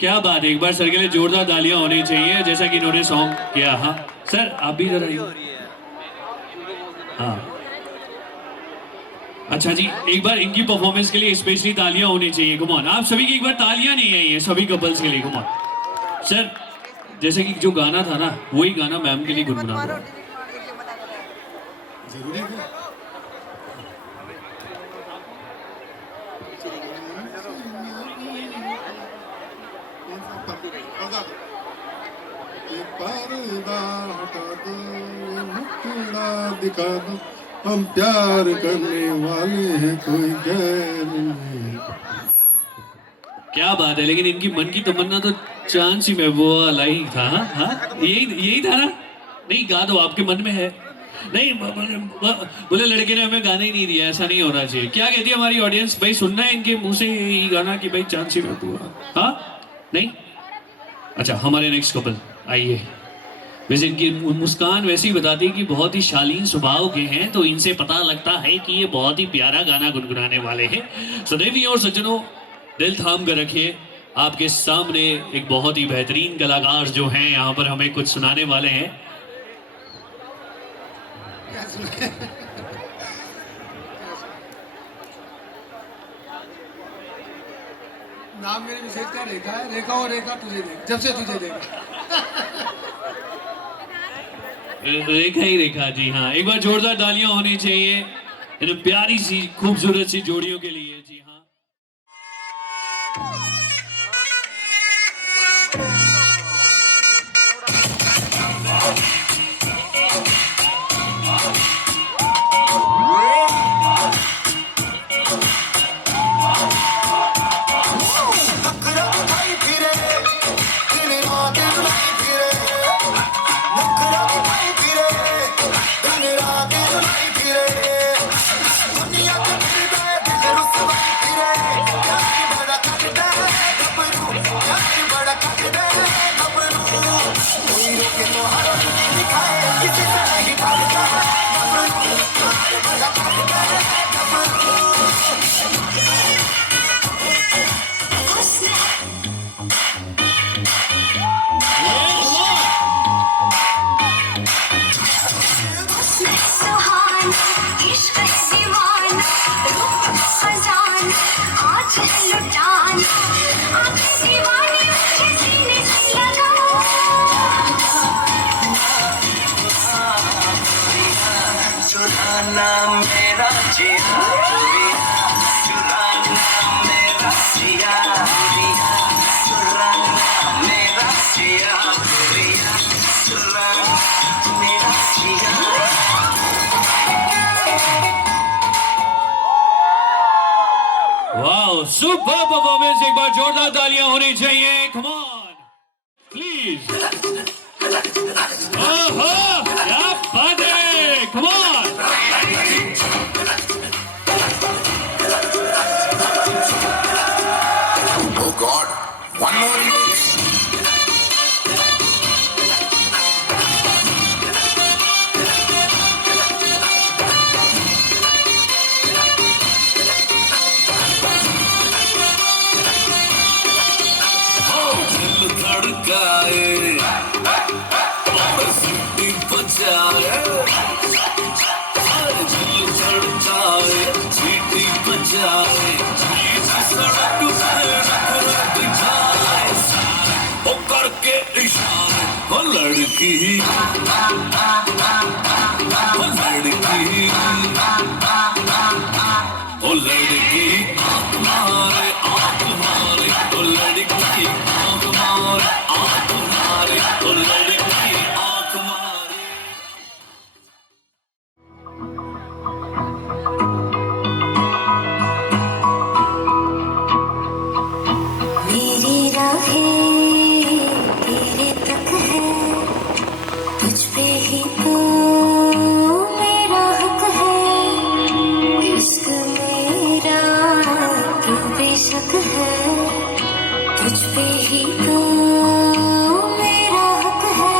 क्या बात है, एक बार सर के लिए जोरदार तालियां होनी चाहिए जैसा कि इन्होंने सॉन्ग किया। हाँ सर आप भी इधर आइए। हाँ अच्छा जी, एक बार इनकी परफॉर्मेंस के लिए स्पेशली तालियां होनी चाहिए। कम ऑन, आप सभी की एक बार तालियां नहीं आई है सभी कपल्स के लिए। कम ऑन सर, जैसे कि जो गाना था ना वही गाना मैम के लिए गुनगुना दो। जरूरी है ये पर्दा हटा दो ये मुखड़ा दिखा दो हम प्यार करने वाले हैं कोई गैर नहीं। क्या बात है, लेकिन इनकी मन की तमन्ना तो चांद सी में वो वाला ही था। हाँ हाँ यही था ना? नहीं गा दो, आपके मन में है। नहीं बोले लड़के ने हमें गाने ही नहीं दिया, ऐसा नहीं होना चाहिए। क्या कहती है हमारी ऑडियंस? भाई सुनना है इनके मुंह से यही गाना कि भाई चांद सी में हुआ। हाँ नहीं अच्छा, हमारे नेक्स्ट कपल आइए। वैसे इनकी मुस्कान वैसे ही बताती है कि बहुत ही शालीन स्वभाव के हैं, तो इनसे पता लगता है कि ये बहुत ही प्यारा गाना गुनगुनाने वाले हैं। सदैवी और सज्जनों दिल थाम कर रखिए, आपके सामने एक बहुत ही बेहतरीन कलाकार जो हैं यहाँ पर हमें कुछ सुनाने वाले हैं। नाम मेरे विशेष का रेखा है। रेखा और रेखा तुझे देख जब से तुझे देखा। रेखा ही रेखा जी। हाँ एक बार जोरदार तालियां होनी चाहिए इन प्यारी सी खूबसूरत सी जोड़ियों के लिए। जी हाँ वाओ, सुपर परफॉर्मेंस, एक बार जोरदार तालियां होनी चाहिए, कम ऑन प्लीज। ओहो, क्या बात है, come on. Oh God, one more release. धड़काए और सीटी बजाए, दिल धड़काए सीटी बजाए, सड़क पे रख जाए ओ करके इशारे, ओ लड़की ओ लड़की ओ लड़की आँख मारे ओ लड़की आँख मारे ओ लड़की आँख मारे। मेरी राहें तेरे तक है, तुझ पे ही तो मेरा हक है, इश्क मेरा तू बेशक है, तुझ पे ही तो मेरा हक है।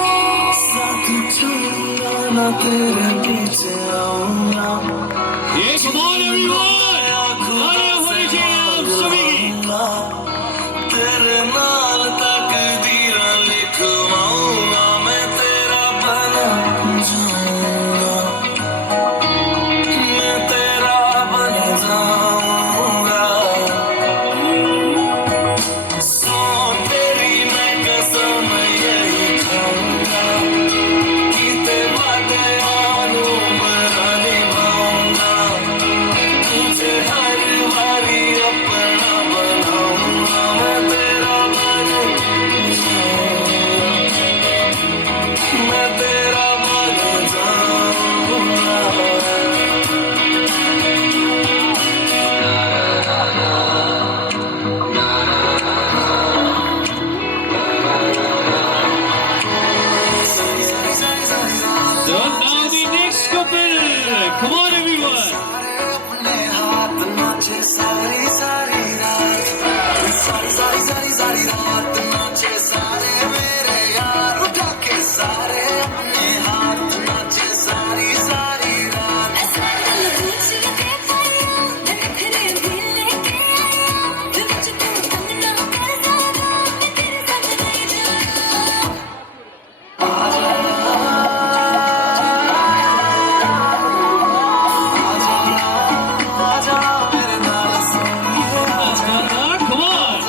साथ छूंगा ना तेरे पीछे आऊंगा, ये कम ऑन एवरीवन, तालियां होनी चाहिए आप सभी की। तेरे नाल तकदीर लिखवाऊंगा, मैं तेरा बन जाऊंगा, मैं तेरा बन जाऊंगा। सो तेरी मैं कसम यही खाऊंगा कि तेरा दयालु बना निभाऊंगा, तुझे हर बारी अपना बनाऊंगा, मैं तेरा बन जाऊंगा, मैं तेरा बन जाऊंगा। So now the next couple, come on everyone. अपने हाथ नाचे सारी सारी रात, सारी सारी सारी सारी रात नाचे सारे मेरे यार, उठा के सारे अपने हाथ नाचे सारी सारी रात। ऐसा दिल पूछ के पाया, नखरे भी लेके आया, मैं मुझको तंग ना कर ज़्यादा, मैं तेरे संग नहीं जाना। आजा मेरे नाल सोनिए, Come on.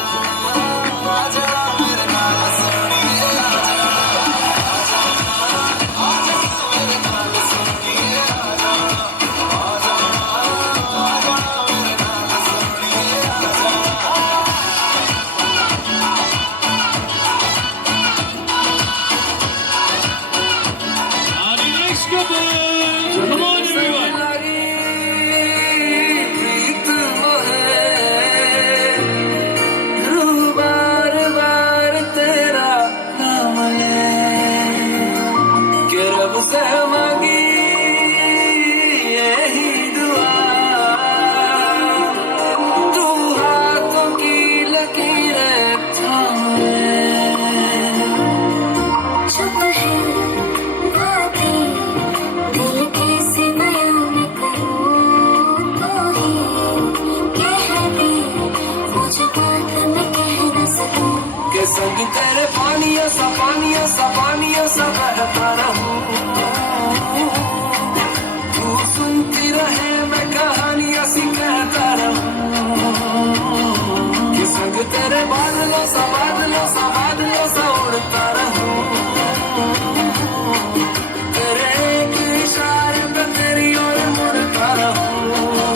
आजा मेरे नाल सोनिए, आजा मेरे नाल सोनिए, आजा मेरे नाल सोनिए, Now the next couple, come on everyone. प्रीत मोहे रूह बार बार तेरा नाम ले, कि रब से मांगी यही दुआ, तू हाथों की लकीरें थाम ले। चुप है बातें, दिल कैसे बयान करूं, तो ही कह दे, मुझे बात मैं कह न सकूं। के संग तेरे पानियों सा बहता रहूं, तू सुनती रहे मैं कहानियां सी कहता रहूं, के संग तेरे बादलों सा उड़ता रहूं, तेरे एक इशारे पे तेरी ओर मुड़ता रहूं।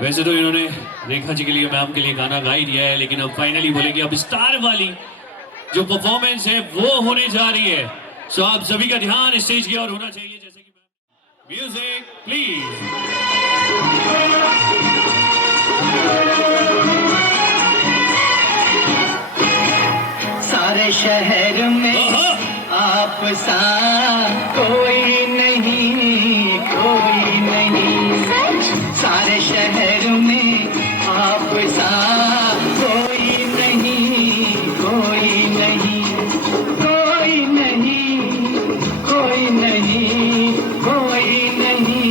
वैसे तो इन्होंने रेखा जी के लिए, मैम के लिए गाना गा ही दिया है, लेकिन अब फाइनली बोले कि अब स्टार वाली जो परफॉर्मेंस है वो होने जा रही है। सो आप सभी का ध्यान स्टेज की ओर होना चाहिए, जैसे कि म्यूजिक प्लीज। सारे शहर में आप सा कोई नहीं, कोई नहीं। सारे शहर में आप सा कोई नहीं, कोई नहीं, कोई नहीं, कोई नहीं, कोई नहीं,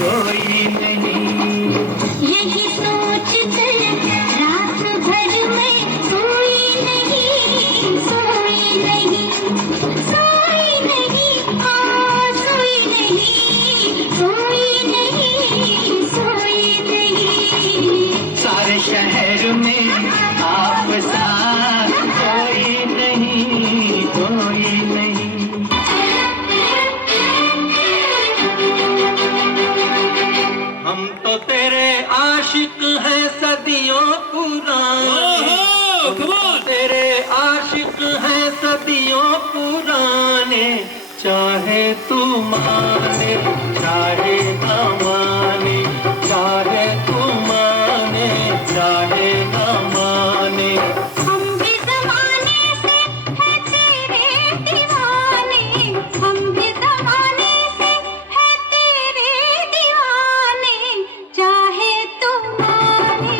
कोई नहीं। यही सोच कर रात भर में सोई नहीं, सोई नहीं, सोई नहीं, हाँ सोई नहीं, सोई नहीं, सोई नहीं। सारे शहर में आप सा कोई नहीं, कोई नहीं। हम तो तेरे आशिक हैं सदियों पुराने, come on! तेरे आशिक हैं सदियों पुराने। चाहे तू माने चाहे न माने, चाहे तू माने चाहे न माने। हम भी ज़माने से हैं तेरे दीवाने, हम भी ज़माने से हैं तेरे दीवाने। चाहे तू माने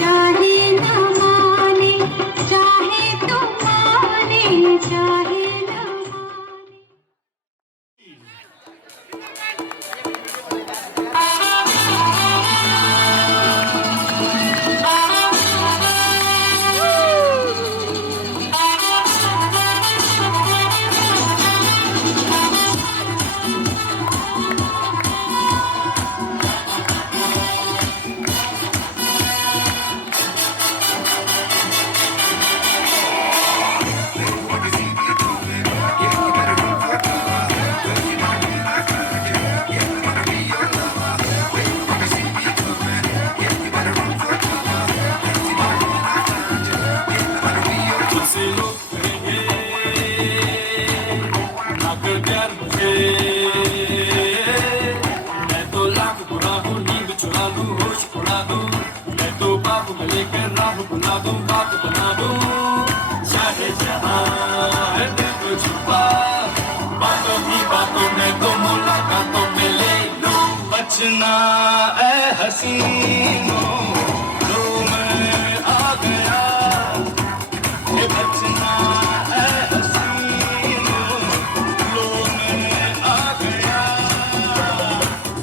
चाहे न माने, चाहे तू माने चाहे न माने। बचना ए हसीनों, लो मैं आ गया। ये बचना ए हसीनों, लो मैं आ गया।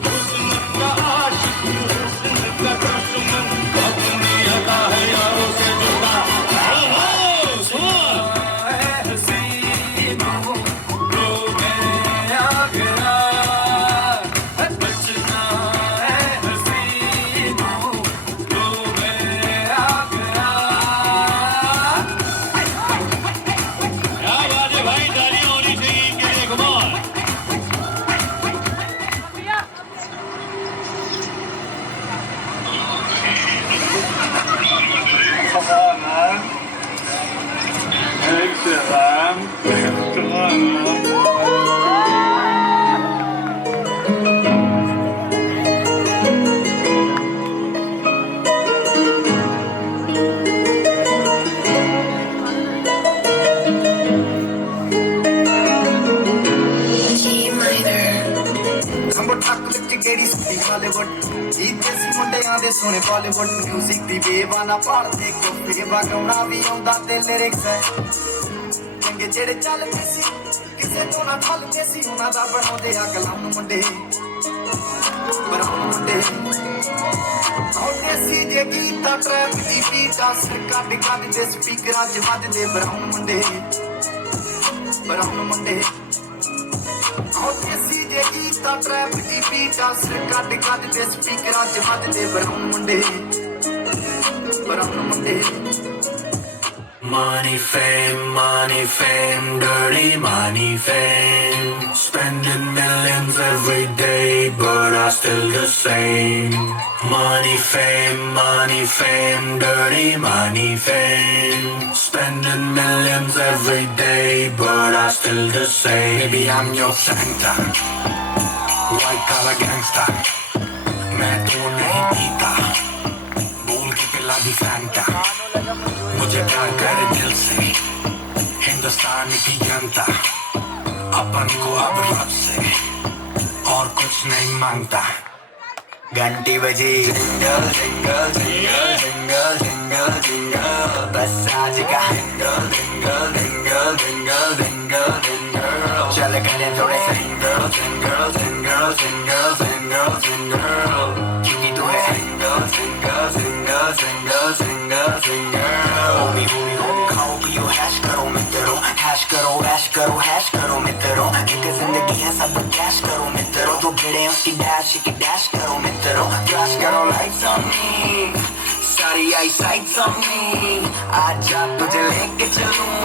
हुस्न का आशिक, हुस्न का दुश्मन, अपनी अदा है यारों से जुदा। ए हसीनों, लो मैं आ गया। क्या बात है भाई, तालियां होनी चाहिए इनके लिए, come on! Come on, man. Thanks, man. Come on, man. ਸੰਭੋ ਠੱਕ ਵਿੱਚ ਕਿਹੜੀ ਸੁੱਤੀ ਹਾਲੀਵੁੱਡ ਜੀ ਦੇਸੀ ਮੁੰਡਿਆਂ ਦੇ ਸੋਹਣੇ ਬਾਲੀਵੁੱਡ ਮਿਊਜ਼ਿਕ ਦੀ ਬੇਵਾਨਾ ਭਾਲਦੇ ਕੋਪੇ ਵਗਾਉਣਾ ਵੀ ਆਉਂਦਾ ਤੇ ਲਿਰਿਕਸ ਹੈ ਚੰਗੇ ਜਿਹੜੇ ਚੱਲਦੇ ਸੀ ਕਿਸੇ ਤੋਂ ਨਾ ਠੱਲਦੇ ਸੀ ਉਹਨਾਂ ਦਾ ਬਣਾਉਂਦੇ ਆ ਕਲਾਮ ਮੁੰਡੇ ਬਰਾਉਨ ਮੁੰਡੇ ਆਉਂਦੇ ਸੀ ਜੇ ਗੀਤਾ ਟਰੈਪ ਦੀ ਬੀਟਾਂ ਸਿਰ ਕੱਢ ਕੱਢ ਦੇ ਸਪੀਕਰਾਂ 'ਚ ਵੱਜਦੇ ਬਰਾਉਨ ਮੁੰਡੇ ਆਉਂਦੇ ਸੀ ਜੇ ਗੀਤਾ ਟਰੈਪ ਦੀ ਬੀਟਾਂ ਸਿਰ ਕੱਢ ਕੱਢ ਦੇ ਸਪੀਕਰਾਂ 'ਚ ਵੱਜਦੇ ਬਰਾਉਨ ਮੁੰਡੇ Money, fame, dirty money, fame. Spending millions every day, but I still the same. money, fame, dirty money, fame. Spending millions every day, but I still the same. Maybe I'm your Santa, white collar gangsta. मैं तो नहीं पीता, बोल के पिला दी Fanta. मुझे प्यार करे दिल से, हिंदुस्तान की जनता. अपन को अब रब से और कुछ नहीं मांगता. घंटी बजी jingle jingle jingle jingle jingle jingle, बस आज का jingle jingle jingle jingle jingle jingle. चल करें थोड़े jingle jingle jingle jingle jingle jingle, क्योंकि तू है jingle jingle jingle jingle jingle jingle. Homi Homi Homi खाओ पियो हैश करो मित्रों, हैश करो ऐश करो हैश करो मित्रों. एक जिंदगी है सब कैश करो मित्रों. तो भिड़े उसकी डैश करो मित्रों. Crash करो lights on me, सारी आई साइट्स on me. आजा तुझे लेके चलूं,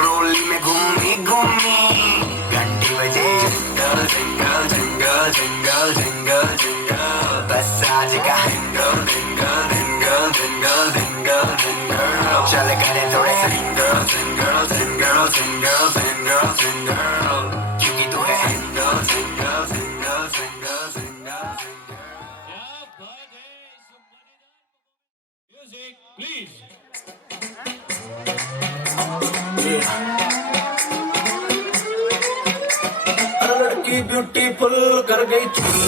रोली में घूमी घूमी. घंटी बजे jingle jingle jingle jingle jingle jingle, बस आज का jingle jingle jingle jingle jingle jingle. चल करें थोड़े jingle jingle jingle jingle jingle jingle, क्योंकि तू है jingle jingle jingle jingle jingle jingle. Music, please. हर लड़की ब्यूटीफुल कर गई चुनी.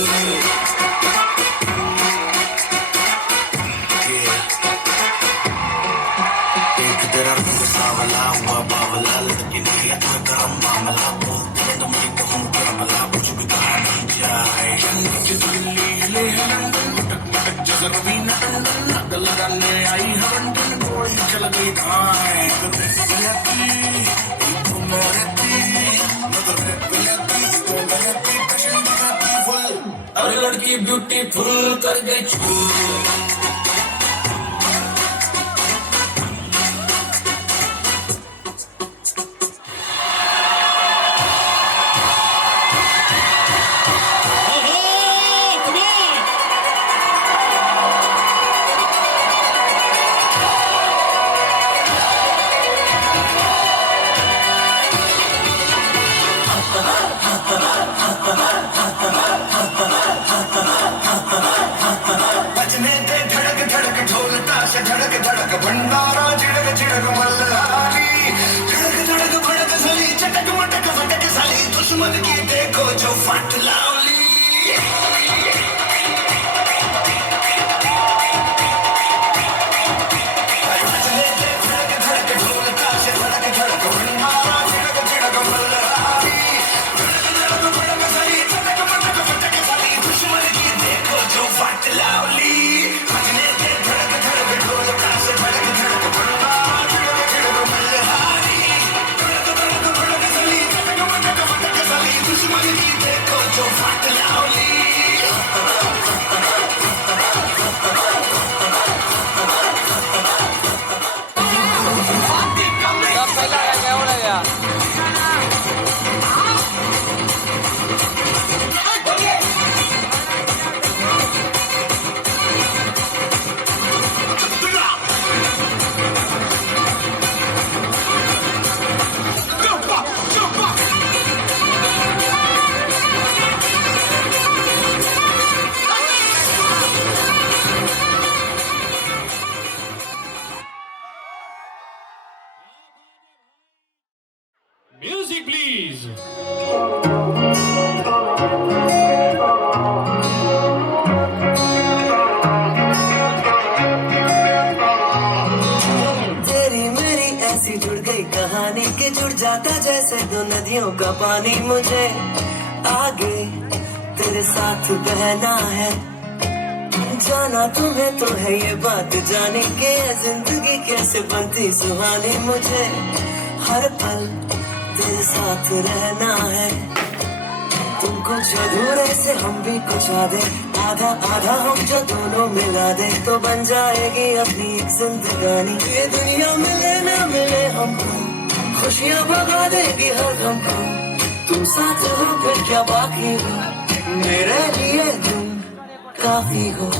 एक तेरा रंग सावला हुआ बावला, लड़की नहीं है तो गरम मामला. बोलते हैं तो मैं कहूँ क्या भला, कुछ भी कहा नहीं जाए. दिल्ली ले लंदन मटक मटक जैसे रवीना टंडन, अग लगाने आई हवंडन, गोली चल गई धाए. अरे लड़की ब्यूटीफुल कर गई चूर. बजने दे धड़क धड़क ढोल ताश धड़क धड़क भंडारा झिड़क झिड़क मल्हारी. धड़क धड़क भड़क सली चटक मटक फटक सली, दुश्मन की देखो जो फट लावली. बजने दे धड़क धड़क ढोल ताश धड़क धड़क भंडारा झिड़क झिड़क मल्हारी. धड़क धड़क भड़क सली चटक मटक फटक सली, दुश्मन की देखो जो फट लावली. बजने दे धड़क धड़क ढोल ताश धड़क धड़क भंडारा झिड़क झिड़क मल्हारी. धड़क धड़क भड़क सली चटक मटक फटक सली, दुश्मन की देखो जो फट लावली. सब पहला रह गया हो गया. Music, please. तेरी मेरी ऐसी जुड़ गई कहानी के जुड़ जाता जैसे दो नदियों का पानी. मुझे आगे तेरे साथ बहना है, जाना तुम्हें तो है ये बात जाने के जिंदगी कैसे बनती सुहानी. मुझे हर पल तेरे साथ रहना है, तुम कुछ अधूरे से हम भी कुछ आधे, आधा आधा हम जो दोनों मिला दे तो बन जाएगी अपनी एक जिंदगानी. ये दुनिया मिले ना मिले हमको, खुशियाँ भगा देगी हर गम को. तुम साथ हो फिर क्या बाकी हो, मेरे लिए तुम काफी हो.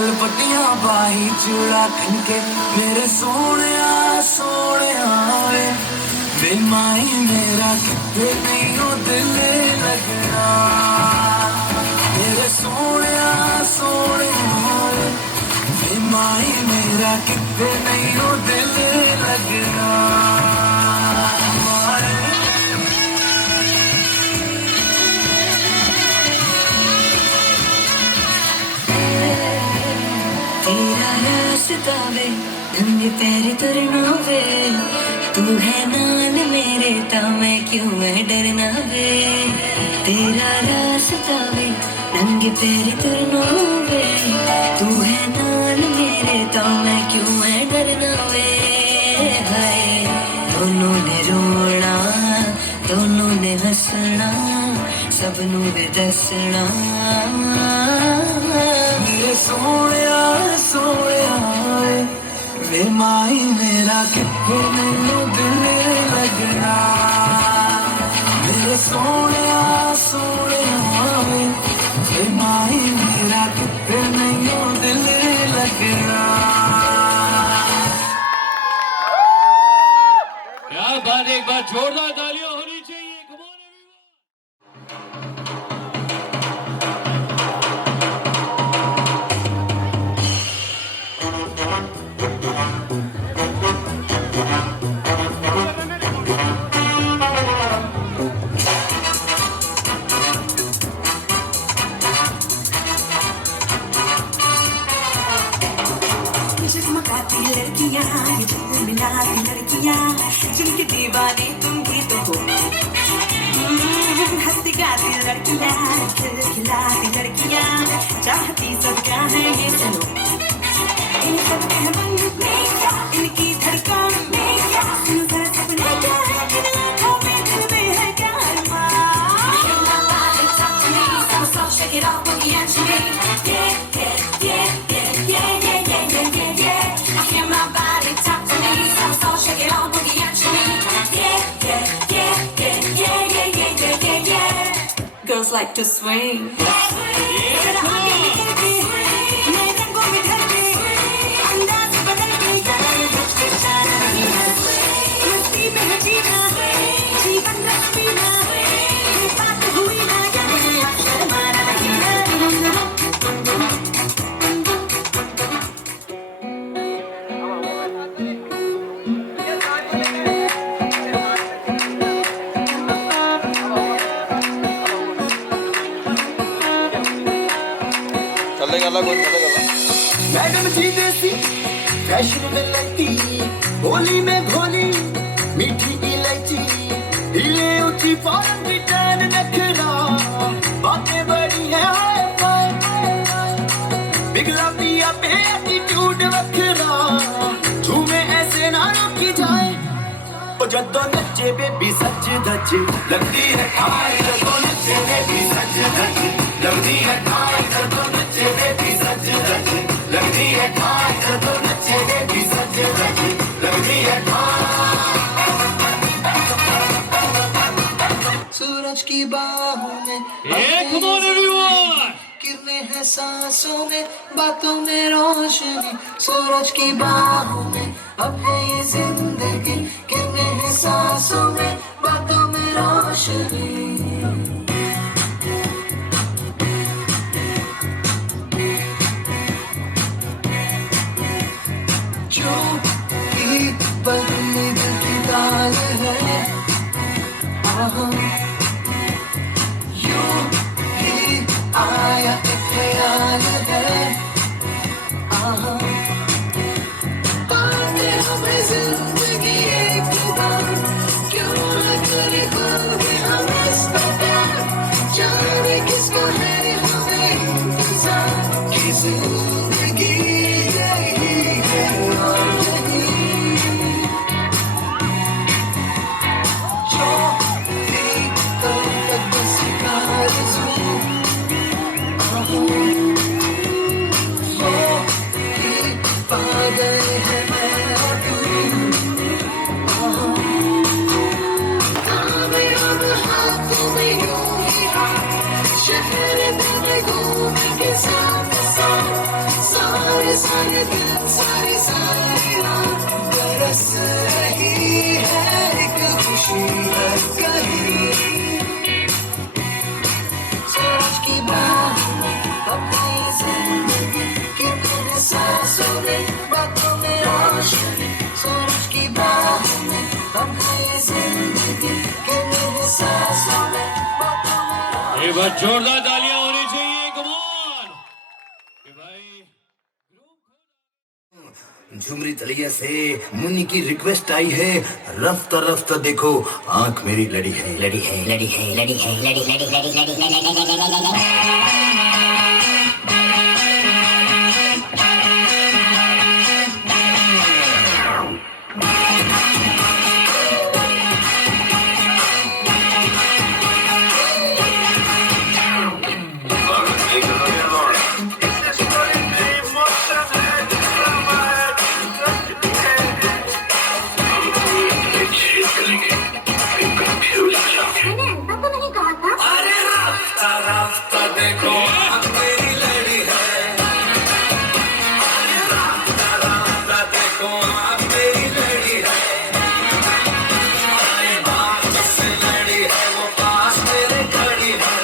पल पट्टियां बाही चूड़ा खनके मेरे सोने वे वे माई मेरा कितने नहीं हो दिल लगना मेरे सोने वे वे माई मेरा कितने नहीं हो दिल लगना तेरा रास्ता वे नंगे पैर तुरना वे तू है नाल मेरे ता मैं क्यों है डरना वे तेरा रास्ता वे नंगे पैर तुरना वे तू है नाल मेरे ता मैं क्यों है डरना वे हाय दोनों ने रोना दोनों ने हंसना सबनू दे दसना मेरे सोने वे माई मेरा कितने नहीं दिल लगना मेरे सोने वे माई मेरा कितने नहीं दिल लगना क्या बात है, एक बार जोरदार तालियां होनी चाहिए। Come on everyone. चमकाती लड़कियां ये मिलाती लड़कियां जिनके दीवाने तुम भी तो हो हंसती गाती लड़कियां खिलाती लड़कियां चाहती सबका है ये सुनो इन सब के मन में क्या इनकी धड़कन में क्या सुनो जरा सपने क्या है इन आँखों में दिल में है क्या अरमान Shake it off with the answer me. I feel my body talk to me. So shake it off with the answer me. Girls like to swing. Madam ji देसी फैशन में लड़की होली में भोली मीठी इलायची हिले ऊंची फॉर्म रिटर्न नखरा बातें बड़ी है हाय हाय बिगला पिया पे एटीट्यूड वखरा झूमे ऐसे ना रोकी जाए ओ जदों नचे बेबी सच धज लगती है हाय जदों नचे बेबी सच धज लगती है हाय जदों नचे बेबी सच धज लगती है हाय जदों नचे बेबी सच धज लगती है सूरज की बाहों में Come on everyone. किरणें हैं सांसों में बातों में रोशनी सूरज की बाहों में अब है ये जिंदगी किरणें हैं सांसों में बातों में रोशनी जो की बदली दिल की दाल है यूं ही आया एक ख्याल है पाते हमें जिंदगी एक बार क्यों न करे कोई हम इसका प्यार जाने किसको है हमें इंतजार की जिंदगी यही है और नहीं जो भी सारी सारियां बरस रही है एक खुशी हर कहीं सोच की बात अपनी जिंदगी कि तेरे सांसों में बातों में रोशनी सोच की बात में अपनी जिंदगी कि तेरे सांसों में बातों में एक बार जोरदार तालियां होनी चाहिए, कम ऑन भाई। झुमरी तलिया से मुन्नी की रिक्वेस्ट आई है, रफ्ता रफ्ता देखो आंख मेरी लड़ी है लड़ी है लड़ी है लड़ी है लड़ी लड़ी लड़ी लड़ी लड़ी अरे रास्ता रास्ता देखो आंख मेरी लड़ी है अरे रास्ता रास्ता देखो आंख मेरी लड़ी है अरे बात से लड़ी है वो पास मेरे खड़ी है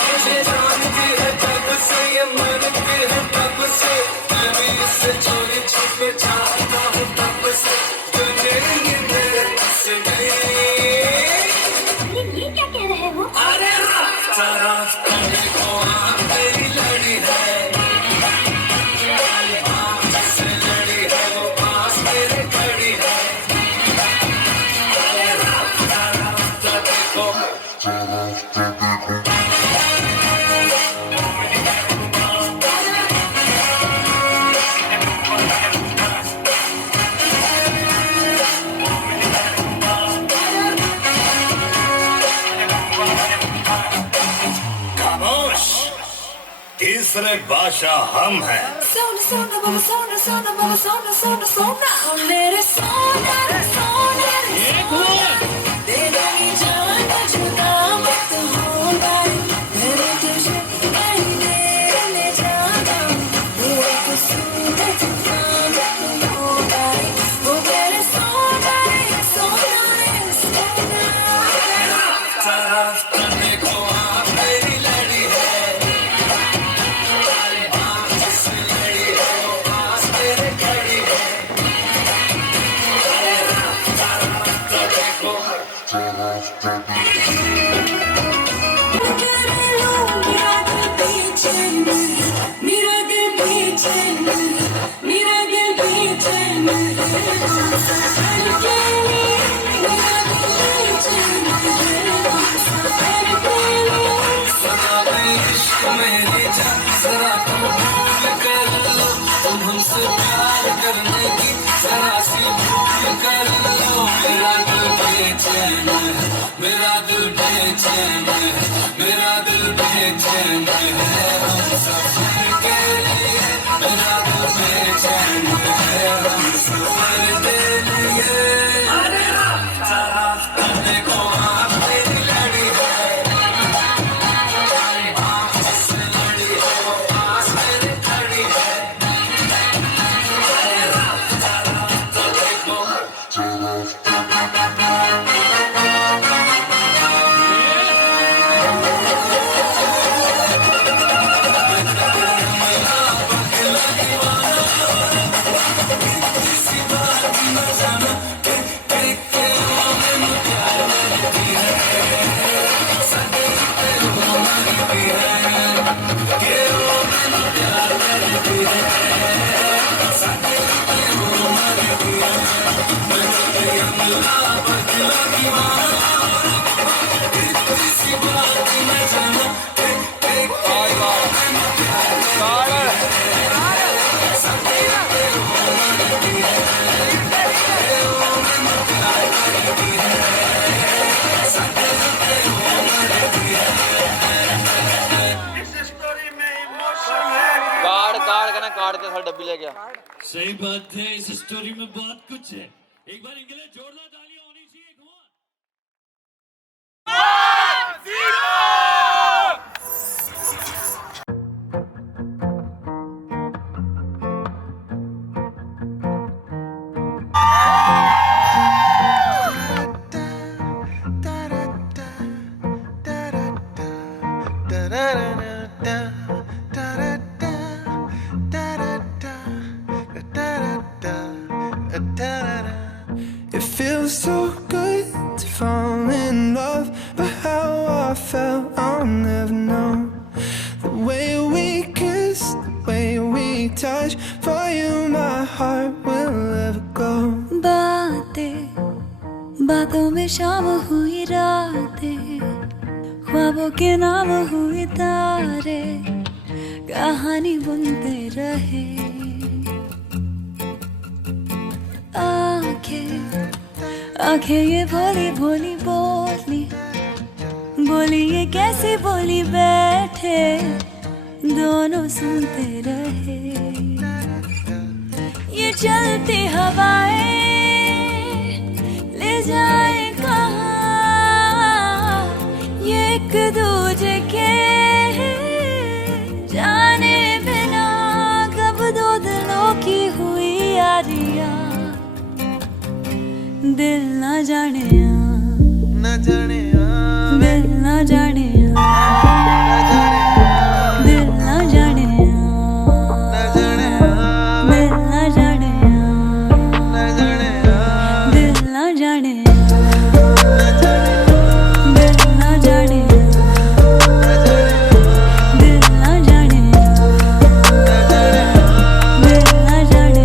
मुझे जानती है जब से ये मनती है तब से मैं भी इससे चोरी छुप जाता हूँ तब से तुझे ये मेरे बस नहीं अरे रास्ता रास्ता देखो आंख मेरी लड़ी है आंख से लड़ी है वो पास मेरे खड़ी है अरे रास्ता रास्ता देखो खामोश तीसरे बादशाह हम हैं सोना सोना बाबा सोना सोना बाबा सोना सोना सोना मेरे सोना रे सोना रे एक और तेरा ही जान जुदा मत होगा मेरे तुझे नहीं ले जाना मेरे को सुनते तूफान मत होगा वो मेरे सोना रे सोना रे सोना रास्ता रास्ता देखो आंख मेरी लड़ी है आंख से लड़ी है वो पास मेरे खड़ी है अरे रास्ता रास्ता देखो मेरा दिल बेचैन मेरा दिल बेचैन मेरा दिल बेचैन सफर के लिए मेरा दिल बेचैन सफर के लिए सदा में इश्क में ले जा जरा तुम भूल कर लो तुम हमसे प्यार करने की जरा सी भूल कर लो मेरा दिल बेचैन है मेरा दिल बेचैन है मेरा दिल बेचैन है हम सफर के लिए मेरा दिल बेचैन है हम सफर के लिए अरे रास्ता रास्ता देखो आंख मेरी लड़ी है आंख से लड़ी है वो पास मेरे खड़ी है अरे रास्ता रास्ता देखो काट के सारी डब्बी ले गया। सही बात है, इस स्टोरी में बहुत कुछ है। एक बार इनके लिए जोरदार तालियां होनी चाहिए। Come on! touch. For you my heart will never go. बातों में शाम हुई रातें, ख्वाबों के नाम हुए तारे, कहानी बुनते रहे। आंखें ये भोली भोली बोली ये कैसी बोली, बैठे दोनों सुनते रहे। ये चलती हवाएं ले जाए कहाँ, ये एक दूजे के जाने बिना कब दो दिलों की हुई यारियां। दिल ना जाने दिल ना जाने दिल ना जाने दिल ना जाने दिल ना जाने। दिल ना जाने ना जाने दिल ना जाने ना जाने दिल ना जाने ना जाने दिल ना जाने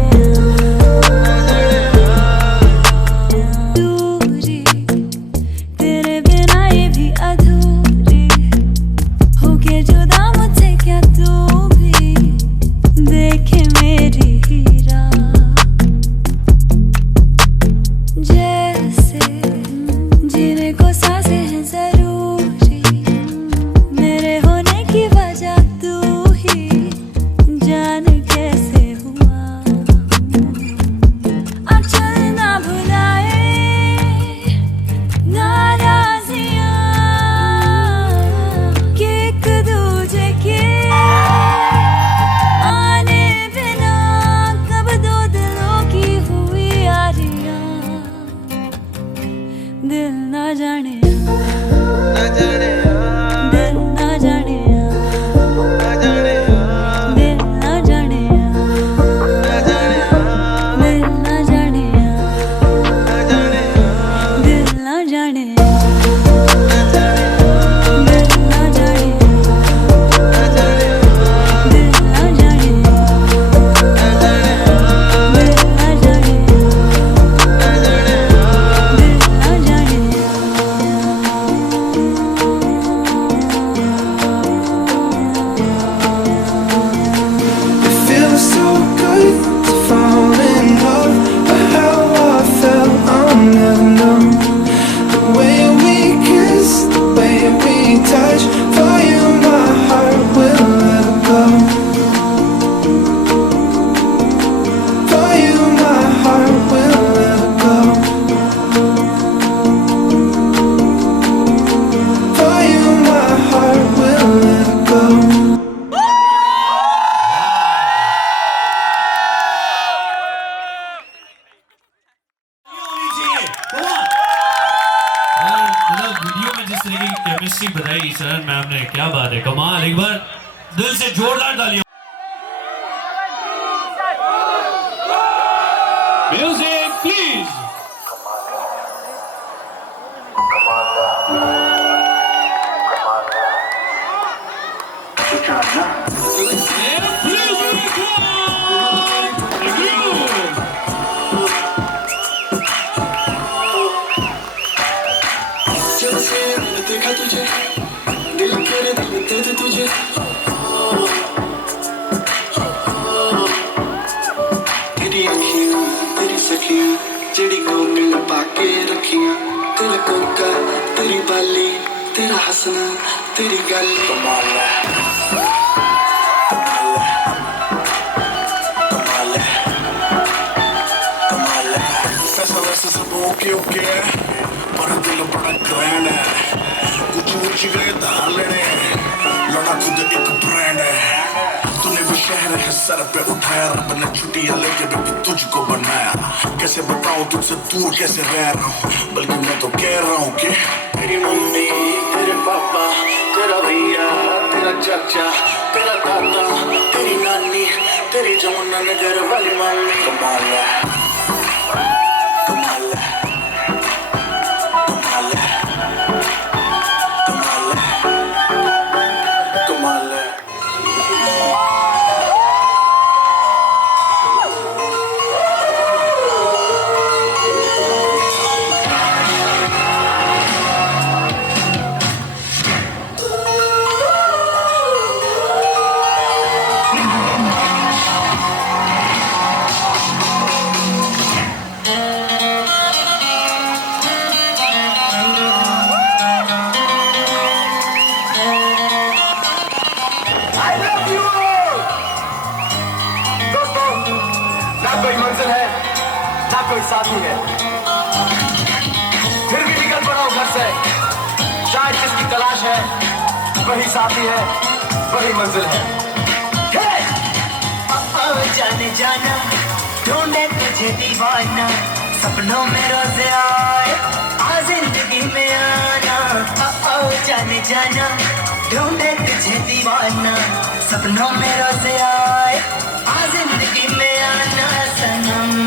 ना जाने दिल ना जाने ना जाने दिल ना जाने ना जाने दिल ना जाने ना जाने दिल ना जाने So good to fall in love, but how I felt I'll never know. The way we kiss, the way we touch, for you my heart will never go. For you my heart will never go. For you my heart will never go. Video में जिस तरीके की chemistry बताई sir ma'am ने, क्या बात है, कमाल। एक बार दिल से जोरदार तालियां। Music please. देखा तुझे दिल तेरे दिल तेरे तुझे तेरी अखियां तेरी सखियां जेड़ी को मिल पाके रखियां, तेरा कोका तेरी बाली तेरा हंसना तेरी गल कमाल है कमाल है कमाल है। पैसा वैसे सब ओके ओके है पर दिल बड़ा ग्रैंड है, कुछ ऊंची गए धार लेने लड़ा खुद एक ब्रांड है। तूने भी शहर है सर पे उठाया, रब ने छुट्टियां लेके भी तुझको बनाया। कैसे बताऊं तुझसे दूर कैसे रह रहा हूँ, बल्कि मैं तो कह रहा हूँ कि तेरी मम्मी तेरे पापा तेरा भैया तेरा चाचा तेरा दादा तेरी नानी तेरी जमुना नगर वाली मम्मी कमाल है कमाल है कमाल है कमाल है कमाल है। ना कोई मंजिल है ना कोई साथी है, फिर भी निकल पड़ा हूं घर से। शायद जिसकी तलाश है वही साथी है, वही मंजिल है। जाने जाना ढूंढे तुझे दीवाना, सपनों में रोज आए आ जिंदगी में आना। जाने जाना ढूंढे तुझे दीवाना, सपनों में रोज आए आ जिंदगी में आना सनम।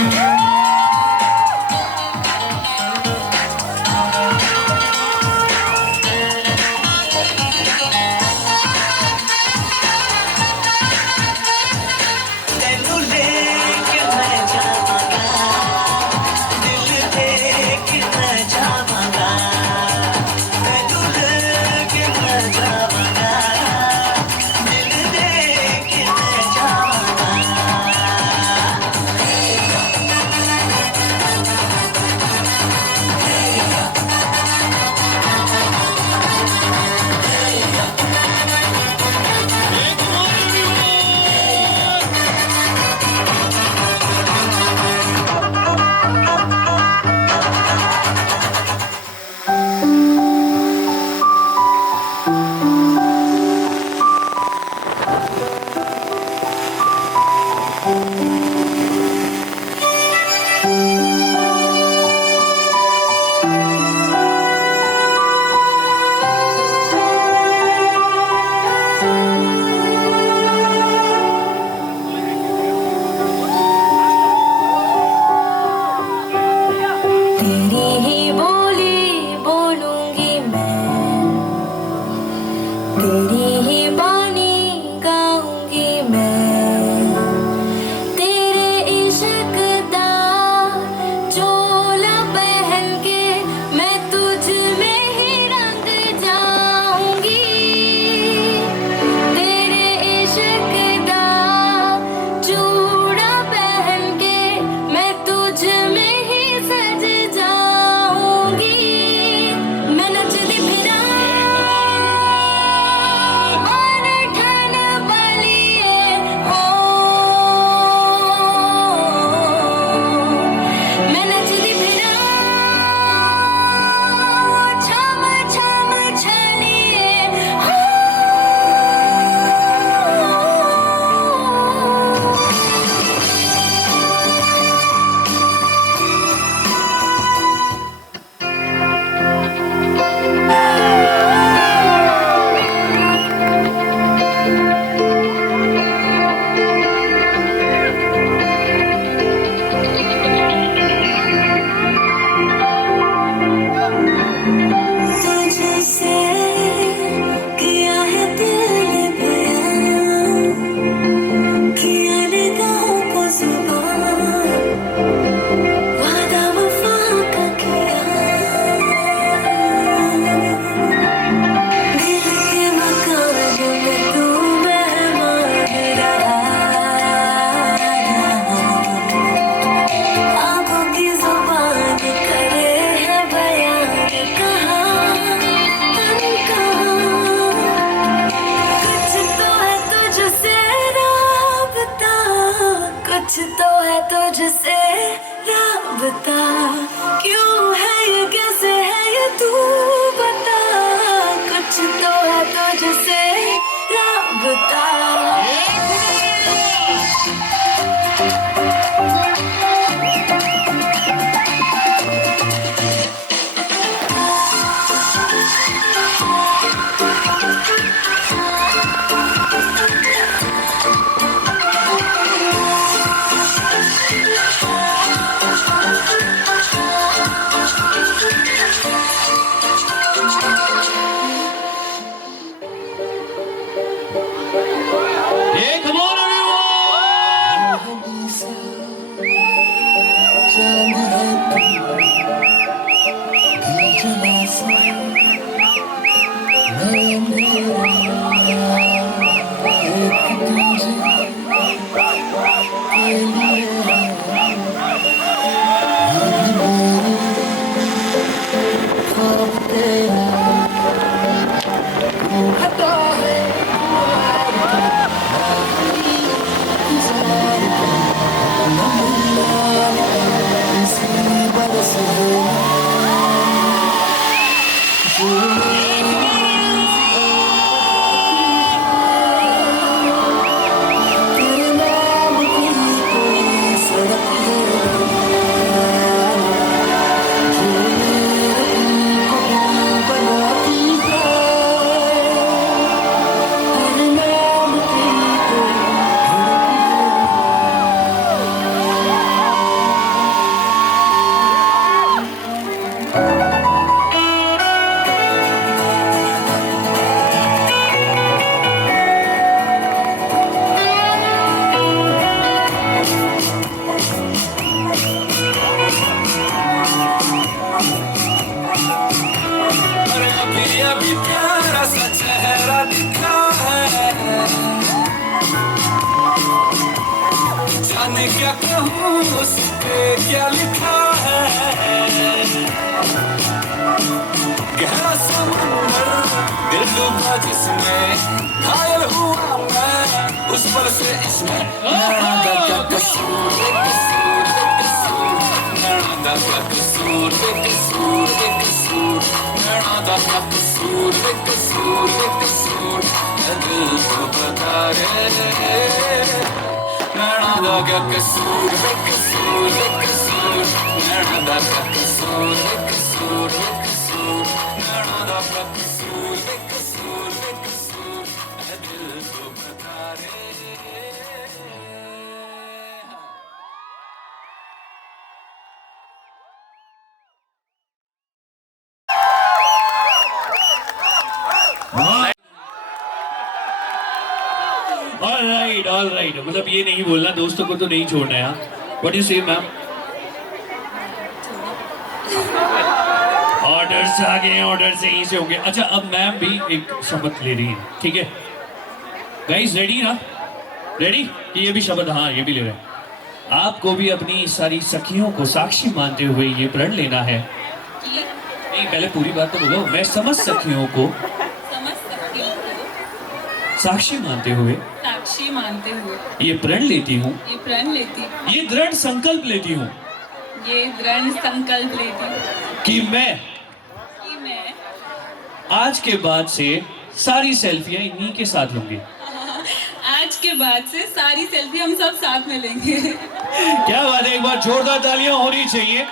Remember क्या कहूँ उस पे क्या लिखा है, गहरा समुंदर दिल डूबा जिसमें घायल हुआ मैं उस पल से इसमें नैना दा क्या कसूर बेकसूर बेकसूर, नैना दा क्या कसूर बेकसूर बेकसूर, नैना दा क्या कसूर बेकसूर बेकसूर, ऐ दिल को बता रे नैना दा क्या कसूर बेकसूर बेकसूर, नैना दा क्या कसूर बेकसूर बेकसूर, नैना दा क्या कसूर बेकसूर बेकसूर, ऐ दिल को बता रे। ऑल राइट, मतलब ये नहीं बोलना, दोस्तों को तो नहीं छोड़ना है। व्हाट यू से मैम? ऑर्डर्स आ गए हैं, ऑर्डर से यहीं से होंगे। अच्छा, अब मैम भी एक शपथ ले रही है, ठीक है गाइस? रेडी ना? रेडी? ये भी शपथ, हाँ ये भी ले रहे हैं। आपको भी अपनी सारी सखियों को साक्षी मानते हुए ये प्रण लेना है। नहीं, पहले पूरी बात तो बोलो। मैं समझ सखियों को साक्षी मानते हुए ये प्रण लेती हूँ, ये दृढ़ संकल्प लेती हूँ कि मैं आज के बाद से सारी सेल्फियां इन्हीं के साथ लूंगी। आज के बाद से सारी सेल्फी हम सब साथ में लेंगे। क्या बात है, एक बार जोरदार तालियां होनी चाहिए।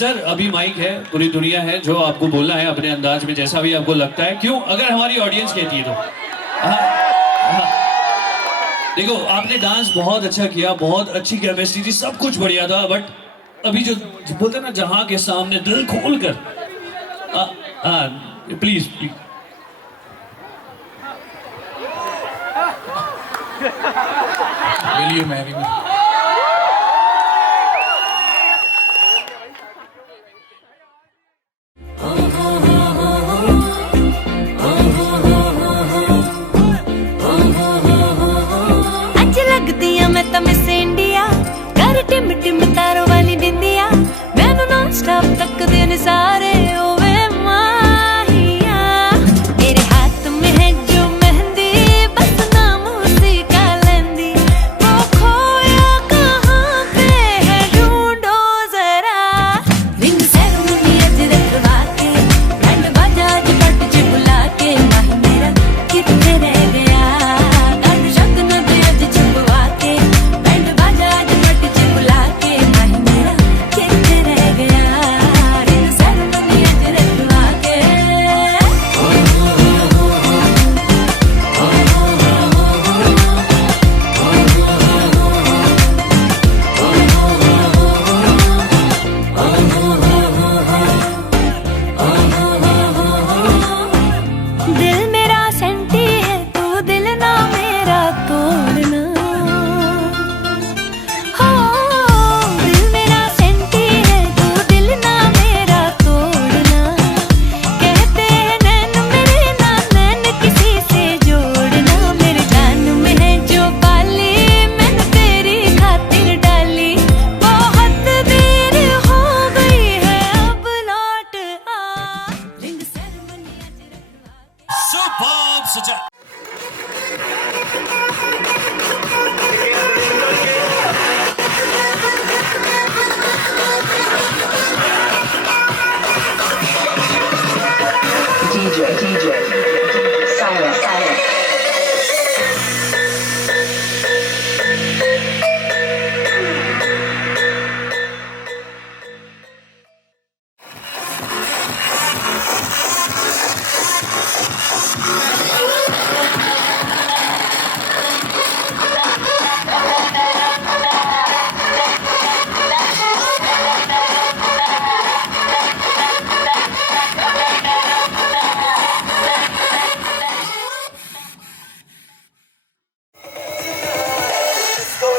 सर अभी माइक है, पूरी दुनिया है, जो आपको बोलना है अपने अंदाज में जैसा भी आपको लगता है। क्यों? अगर हमारी ऑडियंस कहती है तो देखो, आपने डांस बहुत अच्छा किया, बहुत अच्छी केमिस्ट्री थी, सब कुछ बढ़िया था, बट अभी जो बोलते हैं ना, जहां के सामने दिल खोल कर please Will you marry me? ਅੱਜ ਲੱਗਦੀ ਆ ਮੈਂ ਤਾਂ ਮਿਸ ਇੰਡੀਆ, ਕਰ ਟਿਮ ਟਿਮ ਤਾਰੋ ਵਾਲੀ ਬਿੰਦੀਆਂ, ਮੈਨੂੰ ਨੌਨ ਸਟਾਪ ਤੱਕਦੇ ਨੇ ਸਾਰੇ ਓਵੇ ਮਾਹੀਆ, ਤੇਰੇ ਹੱਥ में है जो मेहंदी बस नाम उसी का लेंदी, वो खोया कहाँ पे है ढूंढो जरा, रिंग सेरेमनी अज रखवा के बैंड बाजा अज पट च बुला के, माही मेरा किथे रह गया, गंद शक न दे अज छुपवा के, बैंड बाजा अज पट च बुला के, माही मेरा किथे रह गया, रिंग सेरेमनी अज रखवा के। दिल मेरा सेंटी है, तू दिल ना मेरा तोड़ना, हो दिल मेरा सेंटी है, तू दिल ना मेरा तोड़ना, कहते हैं नैन मेरे ना नैन किसी से जोड़ना, मेरे जान में है जो पाली मैंने तेरी खातिर डाली, बहुत देर हो गई है अब लौट आ, रिंग सेरेमनी आज रखवा। Superb, Sajjad.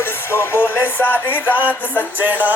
डिस्को बोले सारी रात सज्जना,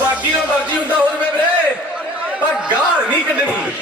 ਬਾਕੀ ਨਾ ਮਰਜੀ ਹੁੰਦਾ ਹੋਰ ਬੇਬੇ ਪਰ ਗਾਲ ਨਹੀਂ ਕੱਢਣੀ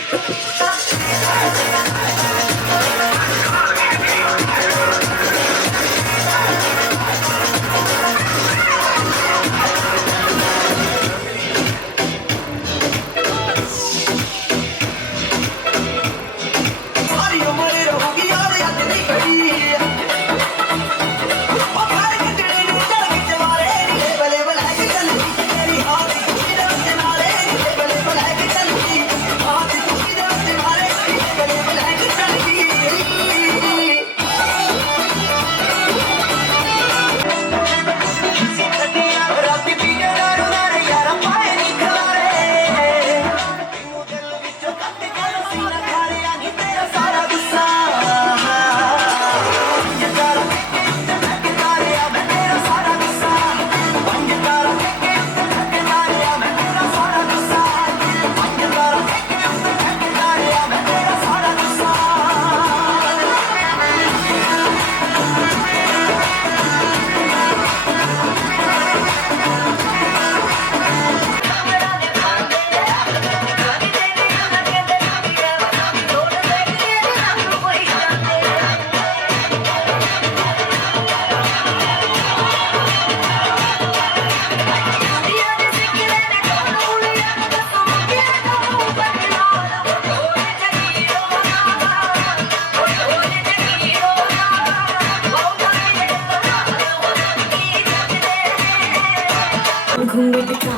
घूंघट का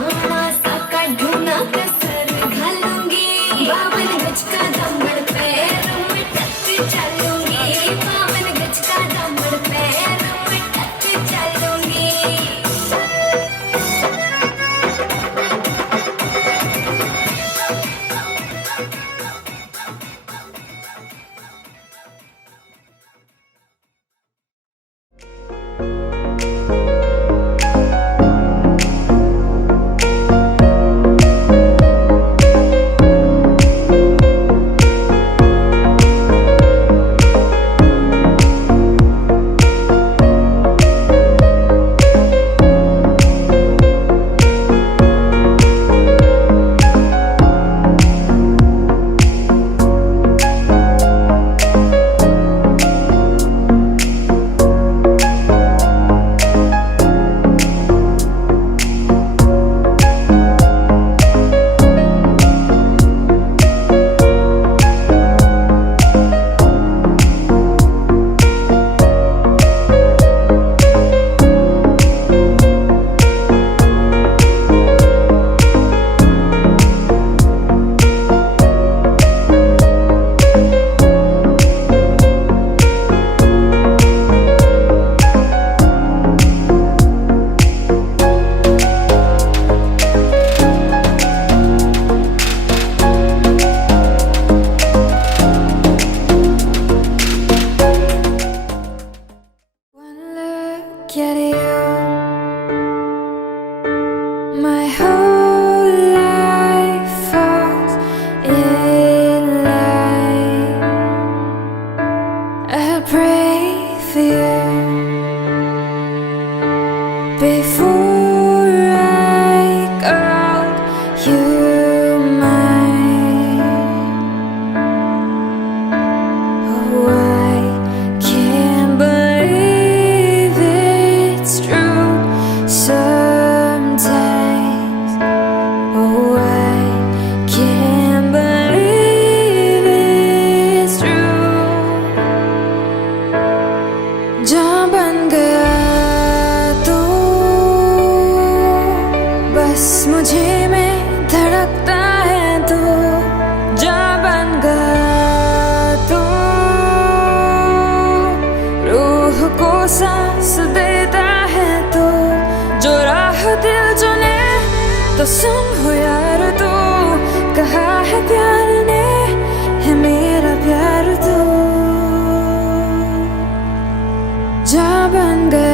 साका ढूंढा कसर घालूंगी 52 गज का दमड़ पैर में टक चलूंगी 52 गज का दमड़ पैर में टक चलूंगी Get you, my whole life falls in line. I'll pray for you before I call you mine. Oh, I can't believe it's true sometimes. Oh, I can't believe it's true. जहाँ बन गया तू बस मुझे में धड़कता है तू जहाँ बन गया तू रूह को सांस देता है तू जो राह दिल चुने तो सुन हो यार तू कहा है प्यार ने है मेरा प्यार तू जा बन गया